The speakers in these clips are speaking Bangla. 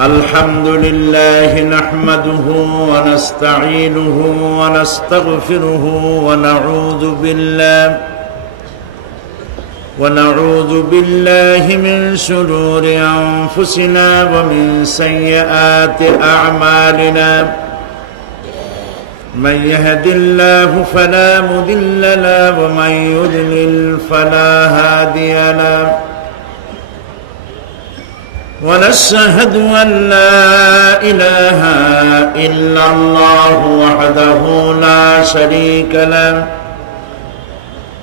الحمد لله نحمده ونستعينه ونستغفره ونعوذ بالله من شرور أنفسنا ومن سيئات أعمالنا من يهد الله فلا مضل له ومن يضلل فلا هادي له ونشهد أن لا إله إلا الله وحده لا شريك له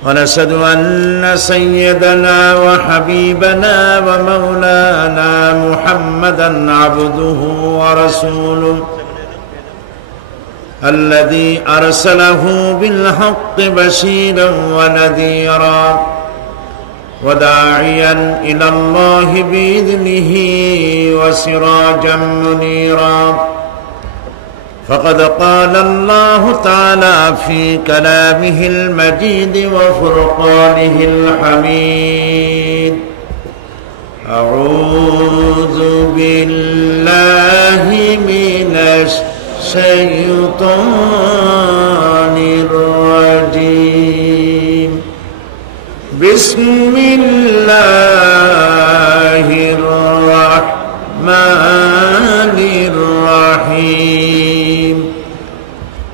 ونشهد أن سيدنا وحبيبنا ومولانا محمدا عبده ورسوله الذي أرسله بالحق بشيرا ونذيرا وداعيا إلى الله بإذنه وسراجا منيرا فقد قال الله تعالى في كلامه المجيد وفرقانه الحميد أعوذ بالله من الشيطان الرجيم بسم الله الرحمن الرحيم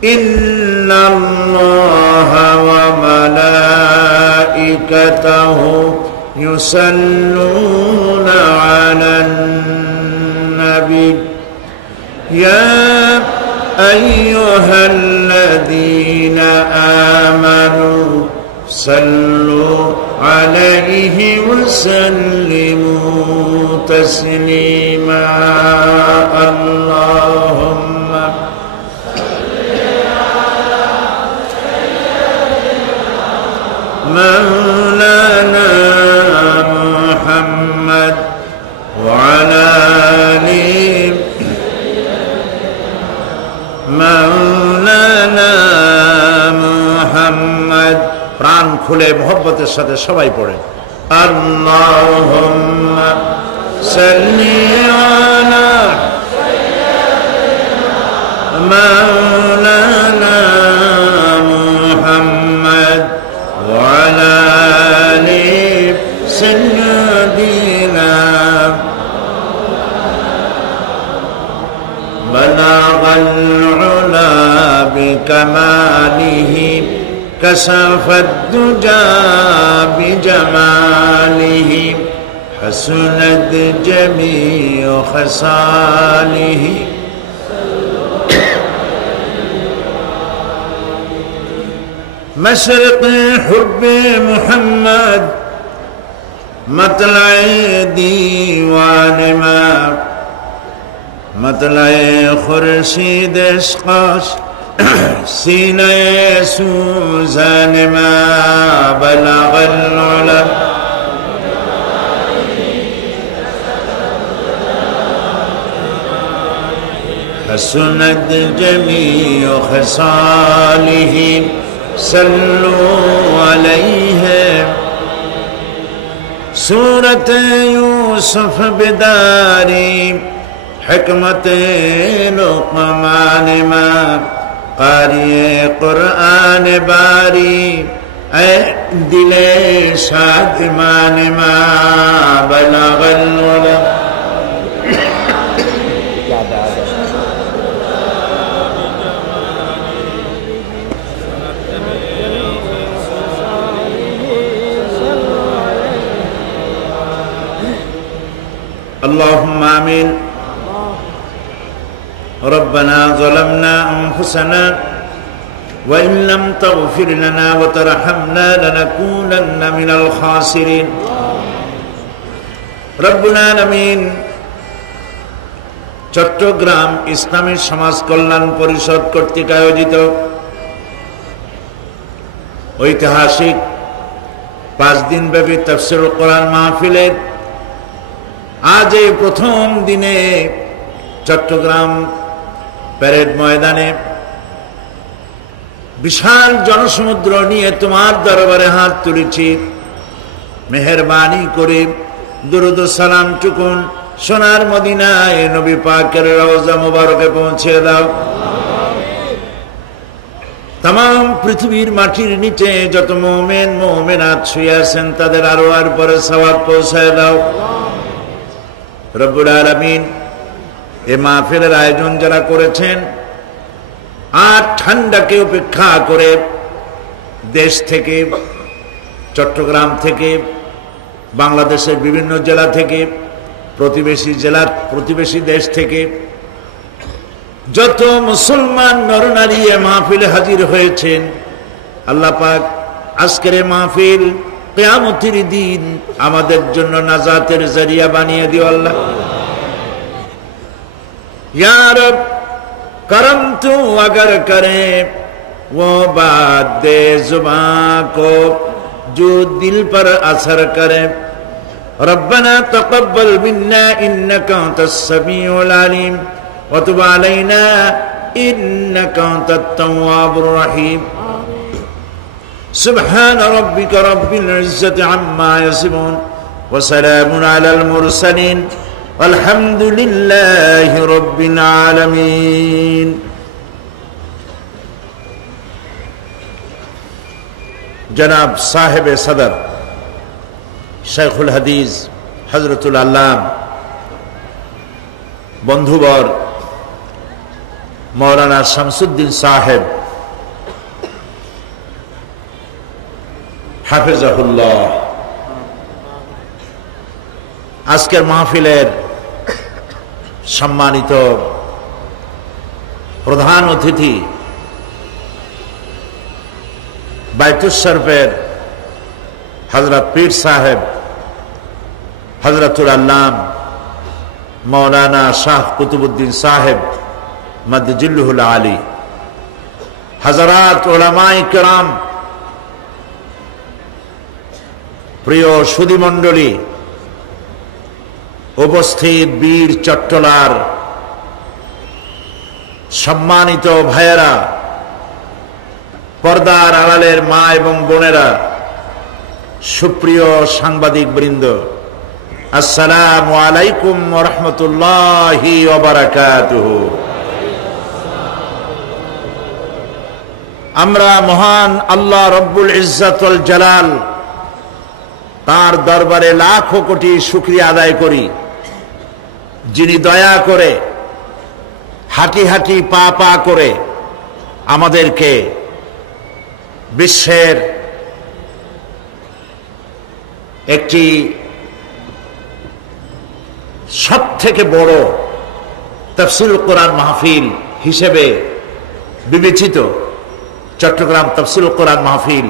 إن الله وملائكته يصلون على النبي يا أيها الذين آمنوا صلوا عليه وسلموا تسليما اللهم مولانا محمد وعلى آل مولانا محمد প্রাণ খুলে মোহব্বতের সাথে সবাই পড়ে আল্লাহুম্মা সাল্লি আলা মাওলানা মুহাম্মদ ওয়া আলা আলি সাইয়্যিদিনা বালাগাল উলা বিকামালিহি كشف الدجى بجماله حسنت جميع خصاله مشرق حب محمد مطلع ديوان ما مطلع خورشید اشقاش سینہ سوزان ما بلغ العلا حسنت جميع خصاله صلوا عليه سورة يوسف بداري حکمت لقمان ما قاری قرآن باری اے دل شادمان ما بلغ العلا اللهم آمين ربنا ظلمنا أنفسنا وإن لم تغفر لنا وترحمنا لنكونن من الخاسرين رب العالمين চট্টগ্রাম ইসলামী সমাজ কল্যাণ পরিষদ কর্তৃক আয়োজিত ঐতিহাসিক 5 দিনব্যাপী তাফসীরুল কোরআন মাহফিলের আজ এই প্রথম দিনে চট্টগ্রাম প্যারেড ময়দানে বিশাল জনসমুদ্র নিয়ে তোমার দরবারে হাত তুলেছি। মেহেরবানি করে দুরুদ ও সালাম টুকুন সোনার মদিনায় নবী পাকের রওজা মুবারকে পৌঁছে দাও। तमाम পৃথিবীর মাটির নিচে যত মুমিন মুমিনাত শুয়ে আছেন তাদের আরো আর পরে সওয়াব পৌঁছায় দাও রব্বুল আলামিন। এই মাহফিলের আয়োজন যারা করেছেন আর ঠান্ডাকে উপেক্ষা করে দেশ থেকে, চট্টগ্রাম থেকে, বাংলাদেশের বিভিন্ন জেলা থেকে, প্রতিবেশী জেলার প্রতিবেশী দেশ থেকে যত মুসলমান নরনারী এ মাহফিলে হাজির হয়েছেন, আল্লাহ পাক আজকের এই মাহফিল কিয়ামতের দিন আমাদের জন্য নাজাতের জরিয়া বানিয়ে দিও আল্লাহ। या रब करम तू अगर करे वो बात दे जुबां को जो दिल पर असर करे। रब्बना तक़ब्बल मिन्ना इन्नका अंतस समीउल अलीम व तुब अलैना इन्नका अंतत तव्वाबुर रहीम। सुब्हान रब्बिका रब्बिल इज्जति अम्मा यसिफून व सलामुन अलल मुरसलीन अल्हम्दुलिल्लाहि रब्बिल आलमीन। जनाब साहिब सदर शेखुल हदीस हजरतुल अल्लाम बंधुवर मौलाना शमसुद्दीन साहेब हाफिजाहुल्लाह আজকের মাহফিলের সম্মানিত প্রধান অতিথি বাইতুস শরফের হযরত পীর সাহেব হযরতুল আল্লাম মৌলানা শাহ কুতুবউদ্দিন সাহেব মাদজিল্লুহুল আলী, হযরত উলামায়ে কেরাম, প্রিয় সুধী মণ্ডলী, উপস্থিত বীর চট্টলার সম্মানিত ভাইয়েরা, পর্দার আড়ালের মা এবং বোনেরা, সুপ্রিয় সাংবাদিক বৃন্দ, আসসালামু আলাইকুম ওয়া রাহমাতুল্লাহি ওয়া বারাকাতুহু। আমরা মহান আল্লাহ রব্বুল ইজ্জত ওয়াল জালাল তার দরবারে লাখো কোটি শুকরিয়া আদায় করি, যিনি দয়া করে হাঁটি হাঁটি পা পা করে আমাদেরকে বিশ্বের একটি সবথেকে বড় তাফসীরুল কোরআন মাহফিল হিসেবে বিবেচিত চট্টগ্রাম তাফসীরুল কোরআন মাহফিল,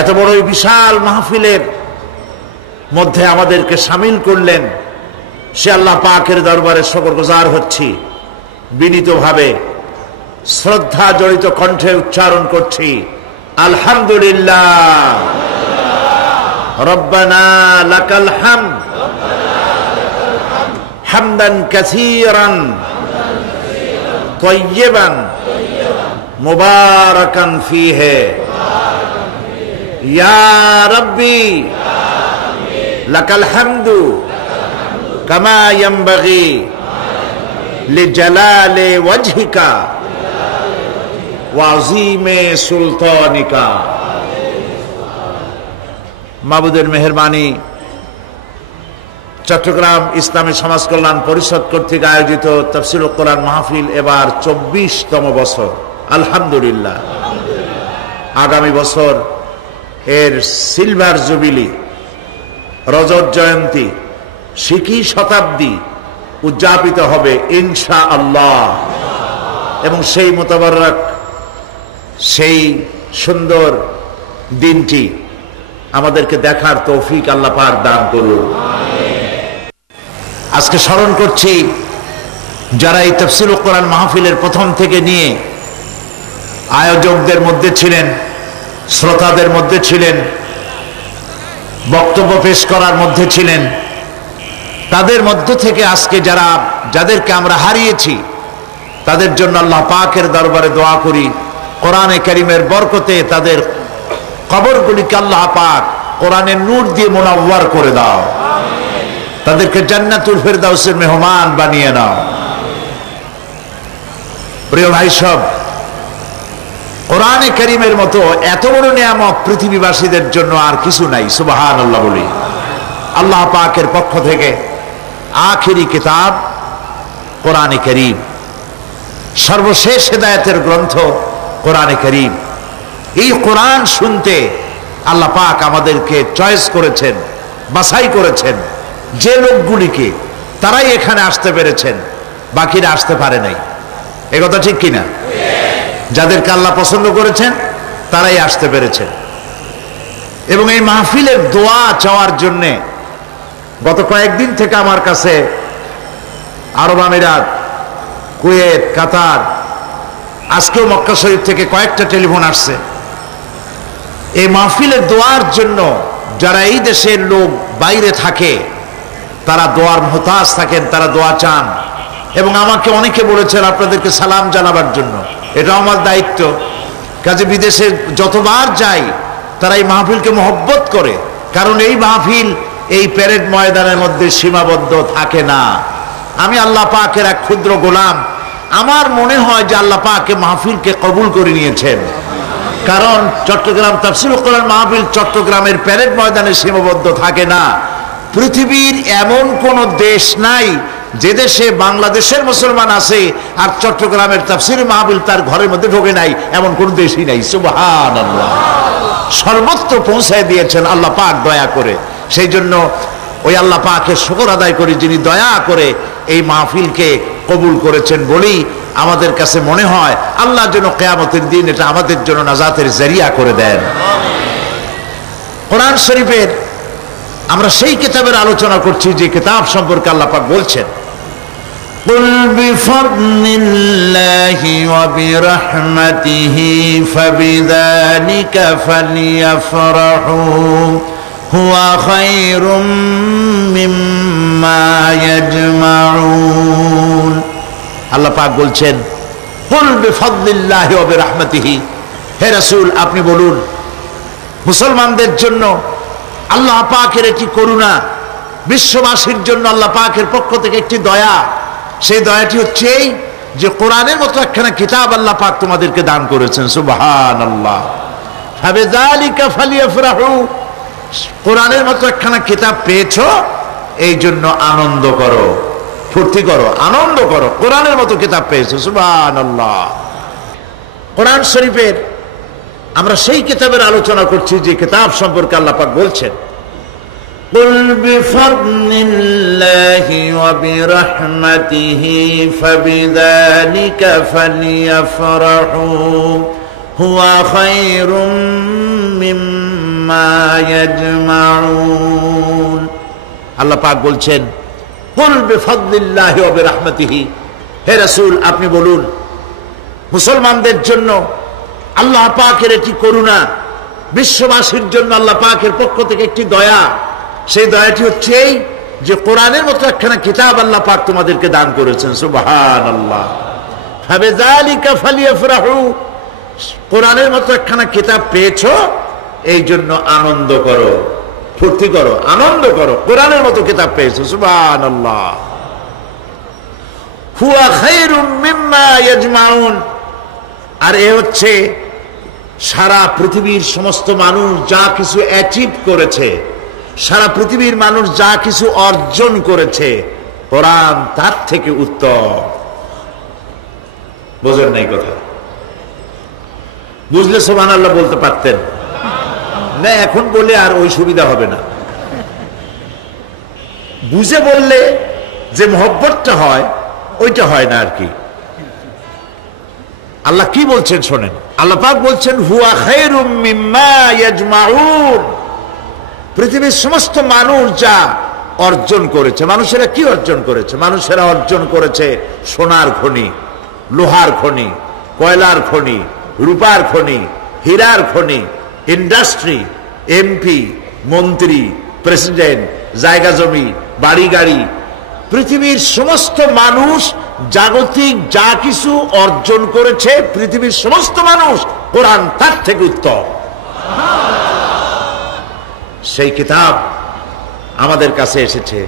এত বড় বিশাল মাহফিলের মধ্যে আমাদেরকে শামিল করলেন, সে আল্লাহ পাকের দরবারে শুকরগুজার হচ্ছি। বিনীতভাবে শ্রদ্ধা জড়িত কণ্ঠে উচ্চারণ করছি আলহামদুলিল্লাহ। রব্বানা লাকাল হামদ হামদান কাসীরান তাইয়্যিবান মুবারাকান ফীহি ইয়া রব্বি লাকাল হামদু কামা ইয়ানবাগি লিজালালি ওয়াজহিকা ওয়া আযীমি সুলতানিকা। মাবুদের মেহেরবানি, চট্টগ্রাম ইসলামী সমাজ কল্যাণ পরিষদ কর্তৃক আয়োজিত তাফসীরুল কোরআন মাহফিল এবার 24তম বছর। আলহামদুলিল্লাহ। আগামী বছর এর সিলভার জুবিলি, রজত জয়ন্তী, শিকি শতাব্দী উদযাপিত হবে ইনশাআল্লাহ। এবং সেই মোতাবারক সেই সুন্দর দিনটি আমাদেরকে দেখার তৌফিক আল্লাহ পাক দান করুন। আজকে স্মরণ করছি যারা এই তাফসীরুল কোরআন মাহফিলের প্রথম থেকে নিয়ে আয়োজকদের মধ্যে ছিলেন, শ্রোতাদের মধ্যে ছিলেন, বক্তব্য পেশ করার মধ্যে ছিলেন, তাদের মধ্য থেকে আজকে যাদেরকে আমরা হারিয়েছি তাদের জন্য আল্লাহ পাকের দরবারে দোয়া করি, কোরআনে কারীমের বরকতে তাদের কবরগুলিকে আল্লাহ পাক কোরআনের নূর দিয়ে মুনাওয়ার করে দাও, তাদেরকে জান্নাতুল ফেরদাউসের মেহমান বানিয়ে নাও। প্রিয় ভাই সব, কোরআনে কারীমের মতো এত বড় নিয়ামত পৃথিবীবাসীদের জন্য আর কিছু নাই। সুবহানাল্লাহ বলি। আল্লাহ পাকের পক্ষ থেকে আখিরি কিতাব কোরআনে কারীম, সর্বশেষ হেদায়েতের গ্রন্থ কোরআনে কারীম। এই কোরআন শুনতে আল্লাহ পাক আমাদেরকে চয়েস করেছেন, বাছাই করেছেন। যে লোকগুলিকে, তারাই এখানে আসতে পেরেছেন, বাকিরা আসতে পারে নাই। এ কথা ঠিক কিনা? যাদেরকে আল্লাহ পছন্দ করেছেন তারাই আসতে পেরেছেন। এবং এই মাহফিলের দোয়া চাওয়ার জন্যে গত কয়েকদিন থেকে আমার কাছে আরব আমিরাত, কুয়েত, কাতার, আজকেও মক্কা শরীফ থেকে কয়েকটা টেলিফোন আসছে এই মাহফিলের দোয়ার জন্য। যারা এই দেশের লোক বাইরে থাকে তারা দোয়ার মুহতাজ থাকেন, তারা দোয়া চান। এবং আমাকে অনেকে বলেছেন আপনাদেরকে সালাম জানাবার জন্য। এটা আমার দায়িত্ব। কাজে বিদেশে যতবার যাই তারা এই মাহফিলকে মহব্বত করে, কারণ এই মাহফিল এই প্যারেড ময়দানের মধ্যে সীমাবদ্ধ থাকে না। আমি আল্লাহ পাকের এক ক্ষুদ্র গোলাম। আমার মনে হয় যে আল্লাহ পাকে মাহফিলকে কবুল করে নিয়েছেন, কারণ চট্টগ্রাম তাফসীরুল কোরআন মাহফিল চট্টগ্রামের প্যারেড ময়দানে সীমাবদ্ধ থাকে না। পৃথিবীর এমন কোন দেশ নাই যে দেশে বাংলাদেশের মুসলমান আছে আর চট্টগ্রামের তাফসীর মাহফিল তার ঘরের মধ্যে ঢোকে নাই, এমন কোন দেশই নাই। সুবহানাল্লাহ। সর্বত্র পৌঁছায় দিয়েছেন আল্লাহ পাক দয়া করে। সেই জন্য ওই আল্লাহ পাকের শুকর আদায় করি, যিনি দয়া করে এই মাহফিলকে কবুল করেছেন বলেই আমাদের কাছে মনে হয় আল্লাহ যেন কিয়ামতের দিন এটা আমাদের জন্য নাজাতের জরিয়া করে দেন। কোরআন শরীফের আমরা সেই কিতাবের আলোচনা করছি যে কিতাব সম্পর্কে আল্লাহ পাক বলছেন, কুল বিফাদলিল্লাহি ওয়া বিরহমাতিহি ফাবিযালিকা ফালইফরাহু হুয়া খায়রুম মিম্মা ইয়াজমাউন। আল্লাহ পাক বলছেন, কুল বিফাদলিল্লাহি ওয়া বিরহমাতিহি, হে রাসূল আপনি বলুন মুসলমানদের জন্য আল্লাহ পাকের একটি করুণা, বিশ্ববাসীর জন্য আল্লাহ পাকের পক্ষ থেকে একটি দয়া। সেই দয়াটি হচ্ছে এই যে কোরআনের মতো একখানা কিতাব আল্লাহ পাক তোমাদেরকে দান করেছেন। সুবহানাল্লাহ। ফাবিযালিকা ফালইফরাহু, কোরআনের মতো একখানা কিতাব পেয়েছো এই জন্য আনন্দ করো, ফুর্তি করো, আনন্দ করো, কোরআনের মতো কিতাব পেয়েছো। সুবহানাল্লাহ। কোরআন শরীফের আমরা সেই কিতাবের আলোচনা করছি যে কিতাব সম্পর্কে আল্লাহ পাক বলছেন, কুল বিফাদলিল্লাহি ওয়া বিরহমাতিহি ফাবিযালিকা ফালইফরাহু হুয়া খায়রুম মিম্মা ইয়াজমাউন। আল্লাহ পাক বলছেন, কুল বিফাদলিল্লাহি ওয়া বিরহমাতিহি, হে রাসূল আপনি বলুন মুসলমানদের জন্য আল্লাহ পাকের একটি করুণা, বিশ্ববাসীর জন্য আল্লাহ পাকের পক্ষ থেকে একটি দয়া। সেই দয়াটি হচ্ছে এই যে কোরআনের মতো একখানা কিতাব আল্লাহ পাক তোমাদেরকে দান করেছেন। সুবহানাল্লাহ। ফাবিযালিকা ফালইফরাহু, কোরআনের মতো একখানা কিতাব পেয়েছো এই জন্য আনন্দ করো, ফুর্তি করো, আনন্দ করো, কোরআনের মতো কিতাব পেয়েছো। সুবহানাল্লাহ। হুয়া খায়রুম মিম্মা ইয়াজমাউন, আর এ হচ্ছে সারা পৃথিবীর সমস্ত মানুষ যা কিছু অ্যাচিভ করেছে, সারা পৃথিবীর মানুষ যা কিছু অর্জন করেছে, কোরআন তার থেকে উত্তম। বোঝেন নাই কথা? বুঝলে সুবহানাল্লাহ বলতে পারতেন না, এখন বলে আর ওই সুবিধা হবে না। বুঝে বললে যে মহব্বতটা হয় ওইটা হয় না আর কি। আল্লাহ কি বলছেন শোনেন, আল্লাহ পাক বলছেন হুয়া খায়রুম মিম্মা ইয়াজমাউন, পৃথিবীর সমস্ত মানুষ যা অর্জন করেছে। মানুষেরা কি অর্জন করেছে? মানুষেরা অর্জন করেছে সোনার খনি, লোহার খনি, কয়লার খনি, রূপার খনি, হীরার খনি, ইন্ডাস্ট্রি, এমপি, মন্ত্রী, প্রেসিডেন্ট, জায়গা জমি, বাড়ি গাড়ি, পৃথিবীর সমস্ত মানুষ জাগতিক যা কিছু অর্জন করেছে, পৃথিবীর সমস্ত মানুষ, কোরআন তার থেকে উত্তম। সেই কিতাব আমাদের কাছে এসেছে।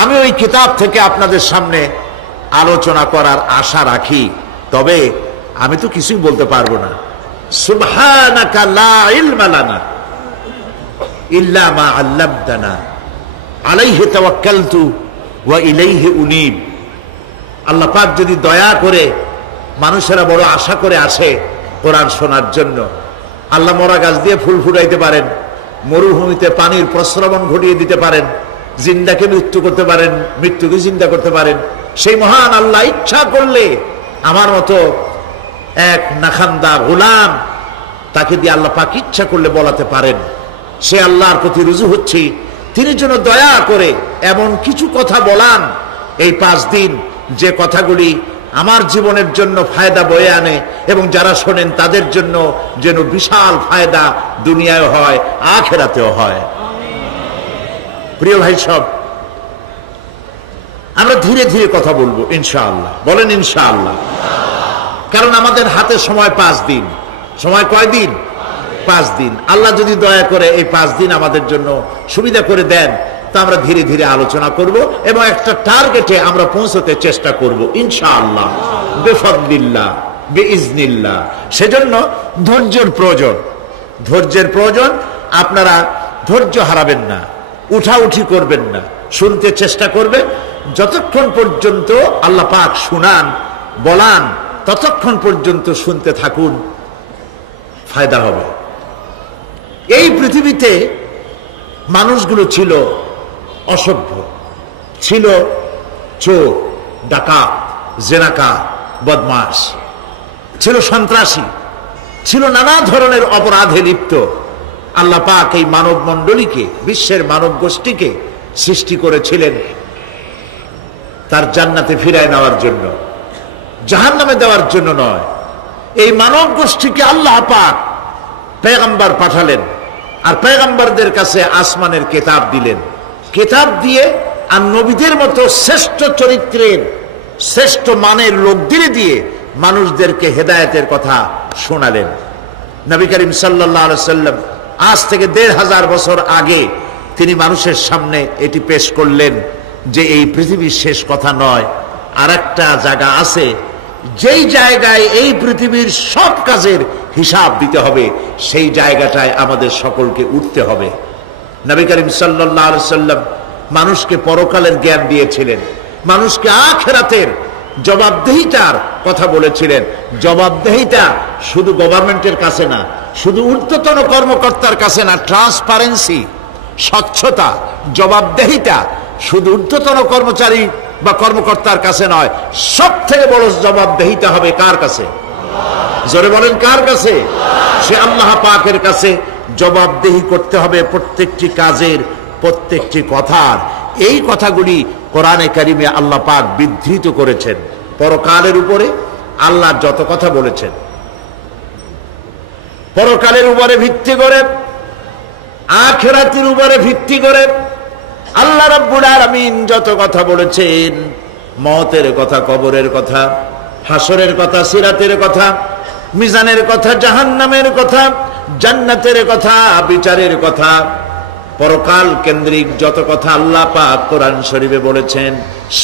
আমি ওই কিতাব থেকে আপনাদের সামনে আলোচনা করার আশা রাখি। তবে আমি তো কিছুই বলতে পারবো না। সুবহানাকা লা ইলমা লানা ইল্লা মা আল্লামতানা আলাইহি তাওয়াক্কালতু ওয়া ইলাইহি উনীব। আল্লাহ পাক যদি দয়া করে, মানুষেরা বড় আশা করে আসে কোরআন শোনার জন্য। আল্লাহ মরা গাছ দিয়ে ফুল ফুটাইতে পারেন, মরুভূমিতে পানির প্রস্রবণ ঘটিয়ে দিতে পারেন, জিন্দাকে মৃত্যু করতে পারেন, মৃত্যুকে জিন্দা করতে পারেন। সেই মহান আল্লাহ ইচ্ছা করলে আমার মতো এক নাখান্দা গোলাম, তাকে দিয়ে আল্লাহ পাক ইচ্ছা করলে বলাতে পারেন। সে আল্লাহর প্রতি রুজু হচ্ছি, তিনি যেন দয়া করে এমন কিছু কথা বলান এই 5 দিন, যে কথাগুলি আমার জীবনের জন্য ফায়দা বয়ে আনে এবং যারা শোনেন তাদের জন্য যেন বিশাল ফায়দা দুনিয়ায় হয়, আখিরাতেও হয়। প্রিয় ভাই সব, আমরা ধীরে ধীরে কথা বলবো ইনশাআল্লাহ। বলেন ইনশাআল্লাহ। কারণ আমাদের হাতে সময় 5 দিন। সময় কয় দিন? 5 দিন। আল্লাহ যদি দয়া করে এই 5 দিন আমাদের জন্য সুবিধা করে দেন, তা আমরা ধীরে ধীরে আলোচনা করব এবং একটা টার্গেটে আমরা পৌঁছতে চেষ্টা করব ইনশাআল্লাহ, বিফাদলিল্লাহ, বিইজনিল্লাহ। সেজন্য ধৈর্যের প্রয়োজন। ধৈর্যের প্রয়োজন। আপনারা ধৈর্য হারাবেন না, উঠাউঠি করবেন না, শুনতে চেষ্টা করবে। যতক্ষণ পর্যন্ত আল্লাহ পাক শুনান, বলান, ততক্ষণ পর্যন্ত শুনতে থাকুন, ফায়দা হবে। এই পৃথিবীতে মানুষগুলো ছিল অসভ্য, ছিল চোর, ডাকাত, জেনাকার, বদমাশ, ছিল সন্ত্রাসী, ছিল নানা ধরনের অপরাধে লিপ্ত। আল্লাহ পাক এই মানব মণ্ডলীকে, বিশ্বের মানব গোষ্ঠীকে সৃষ্টি করেছিলেন তার জান্নাতে ফিরায় নেওয়ার জন্য, জাহান্নামে দেওয়ার জন্য নয়। এই মানব গোষ্ঠীকে আল্লাহ পাক পয়গম্বর পাঠালেন, আর পয়গম্বরদের কাছে আসমানের কিতাব দিলেন। কিতাব দিয়ে আর নবীদের মতো শ্রেষ্ঠ চরিত্রের, শ্রেষ্ঠ মানের লোকদের দিয়ে মানুষদেরকে হেদায়েতের কথা শোনালেন। নবী করিম সাল্লাল্লাহু আলাইহি সাল্লাম আজ থেকে 1500 বছর আগে তিনি মানুষের সামনে এটি পেশ করলেন যে এই পৃথিবীর শেষ কথা নয়, আর একটা জায়গা আছে যেই জায়গায় এই পৃথিবীর সব কাজের হিসাব দিতে হবে। সেই জায়গাটায় আমাদের সকলকে উঠতে হবে। নবী করিম সাল্লাল্লাহু আলাইহি সাল্লাম মানুষকে পরকালের জ্ঞান দিয়েছিলেন, মানুষকে আখিরাতের জবাবদেহিতার কথা বলেছিলেন। জবাবদেহিতা শুধু গভর্নমেন্টের কাছে না, শুধু ঊর্ধ্বতন কর্মকর্তার কাছে না, ট্রান্সপারেন্সি, স্বচ্ছতা, জবাবদেহিতা শুধু ঊর্ধ্বতন কর্মচারী বা কর্মকর্তার কাছে নয়, সব থেকে বড় জবাবদেহিতা হবে কার কাছে? জোরে বলেন, কার কাছে? সে আল্লাহ পাকের কাছে জবাবদেহি করতে হবে প্রত্যেকটি কাজের, প্রত্যেকটি কথার। এই কথাগুলি কোরআনে কারিমে আল্লাহ পাক বিধৃত করেছেন। পরকালের উপরে আল্লাহ যত কথা বলেছেন, পরকালের উপরে ভিত্তি করে, আখিরাতের উপরে ভিত্তি করে আল্লাহ রাব্বুল আলামিন যত কথা বলেছেন, মওতের কথা, কবরের কথা, হাসরের কথা, সিরাতের কথা, মিজানের কথা, জাহান্নামের কথা, জান্নাতের কথা, বিচারের কথা, পরকাল কেন্দ্রিক যত কথা আল্লাহ পাক কোরআন শরীফে বলেছেন,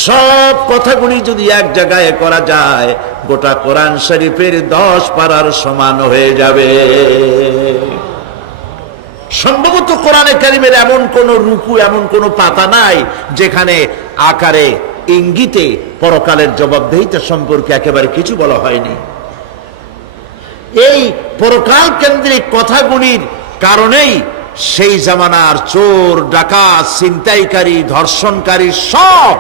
সব কথাগুলি যদি এক জায়গায় করা যায়, গোটা কোরআন শরীফের 10 পারার সমান হয়ে যাবে। সম্ভবত কোরআনে কারিমের এমন কোন রুকু, এমন কোন পাতা নাই যেখানে আকারে, ইঙ্গিতে পরকালের জবাবদেহিতা সম্পর্কে একেবারে কিছু বলা হয়নি। এই পরকাল কেন্দ্রিক কথাগুলির কারণেই সেই জামানার চোর, ডাকাত, ছিনতাইকারী, ধর্ষণকারী সব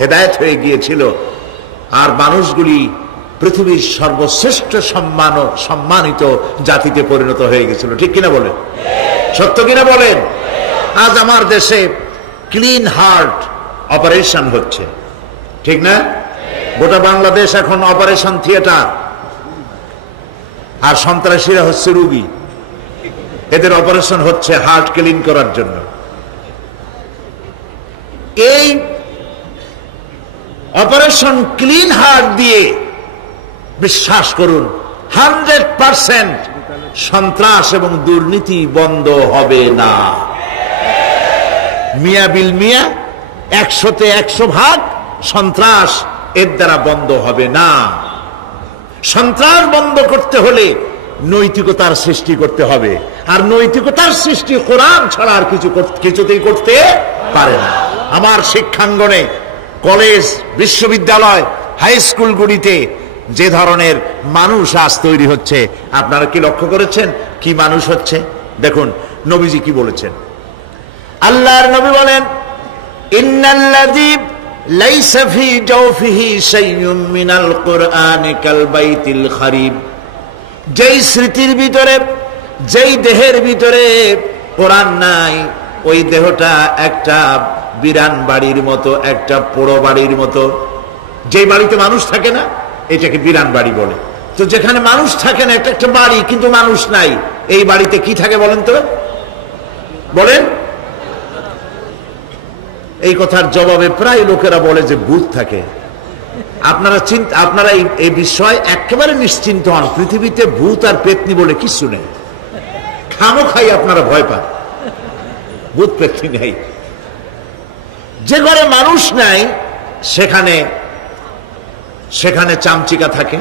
হেদায়েত হয়ে গিয়েছিল, আর মানুষগুলি পৃথিবীর সর্বশ্রেষ্ঠ সম্মানিত জাতিতে পরিণত হয়ে গেছিল। ঠিক কিনা বলেন? সত্য কিনা বলেন? আজ আমার দেশে ক্লিন হার্ট অপারেশন হচ্ছে, ঠিক না? গোটা বাংলাদেশ এখন অপারেশন থিয়েটার, আর সন্ত্রাসীরা হচ্ছে রোগী। এদের অপারেশন হচ্ছে হার্ট ক্লিন করার জন্য। এই অপারেশন ক্লিন হার্ট দিয়ে বিশ্বাস করুন 100% সন্ত্রাস এবং দুর্নীতি বন্ধ হবে না। মিয়া বিল মিয়া, 100-তে 100% সন্ত্রাস এর দ্বারা বন্ধ হবে না। সন্ত্রাস বন্ধ করতে হলে নৈতিকতার সৃষ্টি করতে হবে, আর নৈতিকতার সৃষ্টি কোরআন ছাড়া আর কিছুতেই করতে পারে না। আমার শিক্ষাঙ্গনে, কলেজ, বিশ্ববিদ্যালয়, হাই স্কুলগুলিতে যে ধরনের মানুষ আজ তৈরি হচ্ছে, আপনারা কি লক্ষ্য করেছেন কি মানুষ হচ্ছে? দেখুন নবীজি কি বলেছেন। আল্লাহর নবী বলেন, ইন্নাল্লাযী লাইসা ফী জাওফিহি শাইউম মিনাল কুরআনি কাল বাইতিল খারিব। যেই স্মৃতির ভিতরে, যেই দেহের ভিতরে কোরআন নাই, ওই দেহটা একটা বিরান বাড়ির মতো, একটা পোড়ো বাড়ির মতো। যেই বাড়িতে মানুষ থাকে না, এটাকে বিরান বাড়ি বলে। তো যেখানে মানুষ থাকে না, এটা একটা বাড়ি কিন্তু মানুষ নাই, এই বাড়িতে কি থাকে বলেন তো? বলেন। এই কথার জবাবে প্রায় লোকেরা বলে যে ভূত থাকে। আপনারা এই বিষয়ে একেবারে নিশ্চিন্ত হন, পৃথিবীতে ভূত আর পেতনি বলে কিছু নেই। খামোখাই আপনারা ভয় পান, ভূত পেতনি নেই। যে ঘরে মানুষ নাই সেখানে চামচিকা থাকে,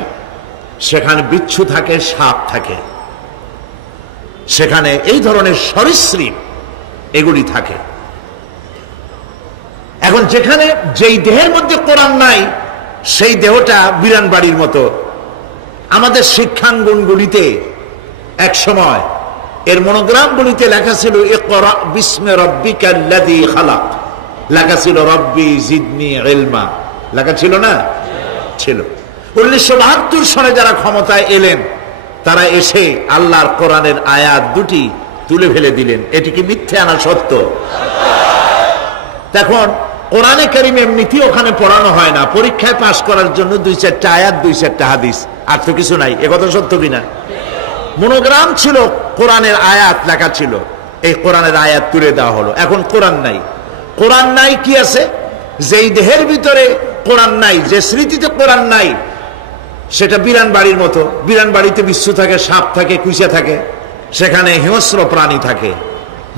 সেখানে বিচ্ছু থাকে, সাপ থাকে, সেখানে এই ধরনের সরীসৃপ এগুলি থাকে। এখন যেখানে যেই দেহের মধ্যে কোরআন নাই, সেই দেহটা বিরান বাড়ির মতো। আমাদের শিক্ষাঙ্গনগুলিতে এক সময় এর মনোগ্রামগুলিতে লেখা ছিল ইকরা বিস্মি রাব্বিকাল্লাযী খালাক, লেখা ছিল রব্বি জিদনি ইলমা, লেখা ছিল না? ছিল। 1972 সনে যারা ক্ষমতায় এলেন, তারা এসে আল্লাহর কোরআনের আয়াত দুটি তুলে ফেলে দিলেন। এটি কি মিথ্যে না সত্য? তখন কোরআনে কারীম এমনিতেই ওখানে পড়ানো হয় না, পরীক্ষায় পাশ করার জন্য 2-4টা আয়াত, 2-4টা হাদিস, আর তো কিছু নাই। একথা সত্য কিনা? মনোগ্রাম ছিল, কোরআনের আয়াত লেখা ছিল, এই কোরআনের আয়াত তুলে দেওয়া হলো। এখন কোরআন নাই। কোরআন নাই কি আছে? যেই দেহের ভিতরে কোরআন নাই, যে স্মৃতিতে কোরআন নাই, সেটা বিরান বাড়ির মতো। বিরান বাড়িতে বিচ্ছু থাকে, সাপ থাকে, কুইচা থাকে, সেখানে হিংস্র প্রাণী থাকে।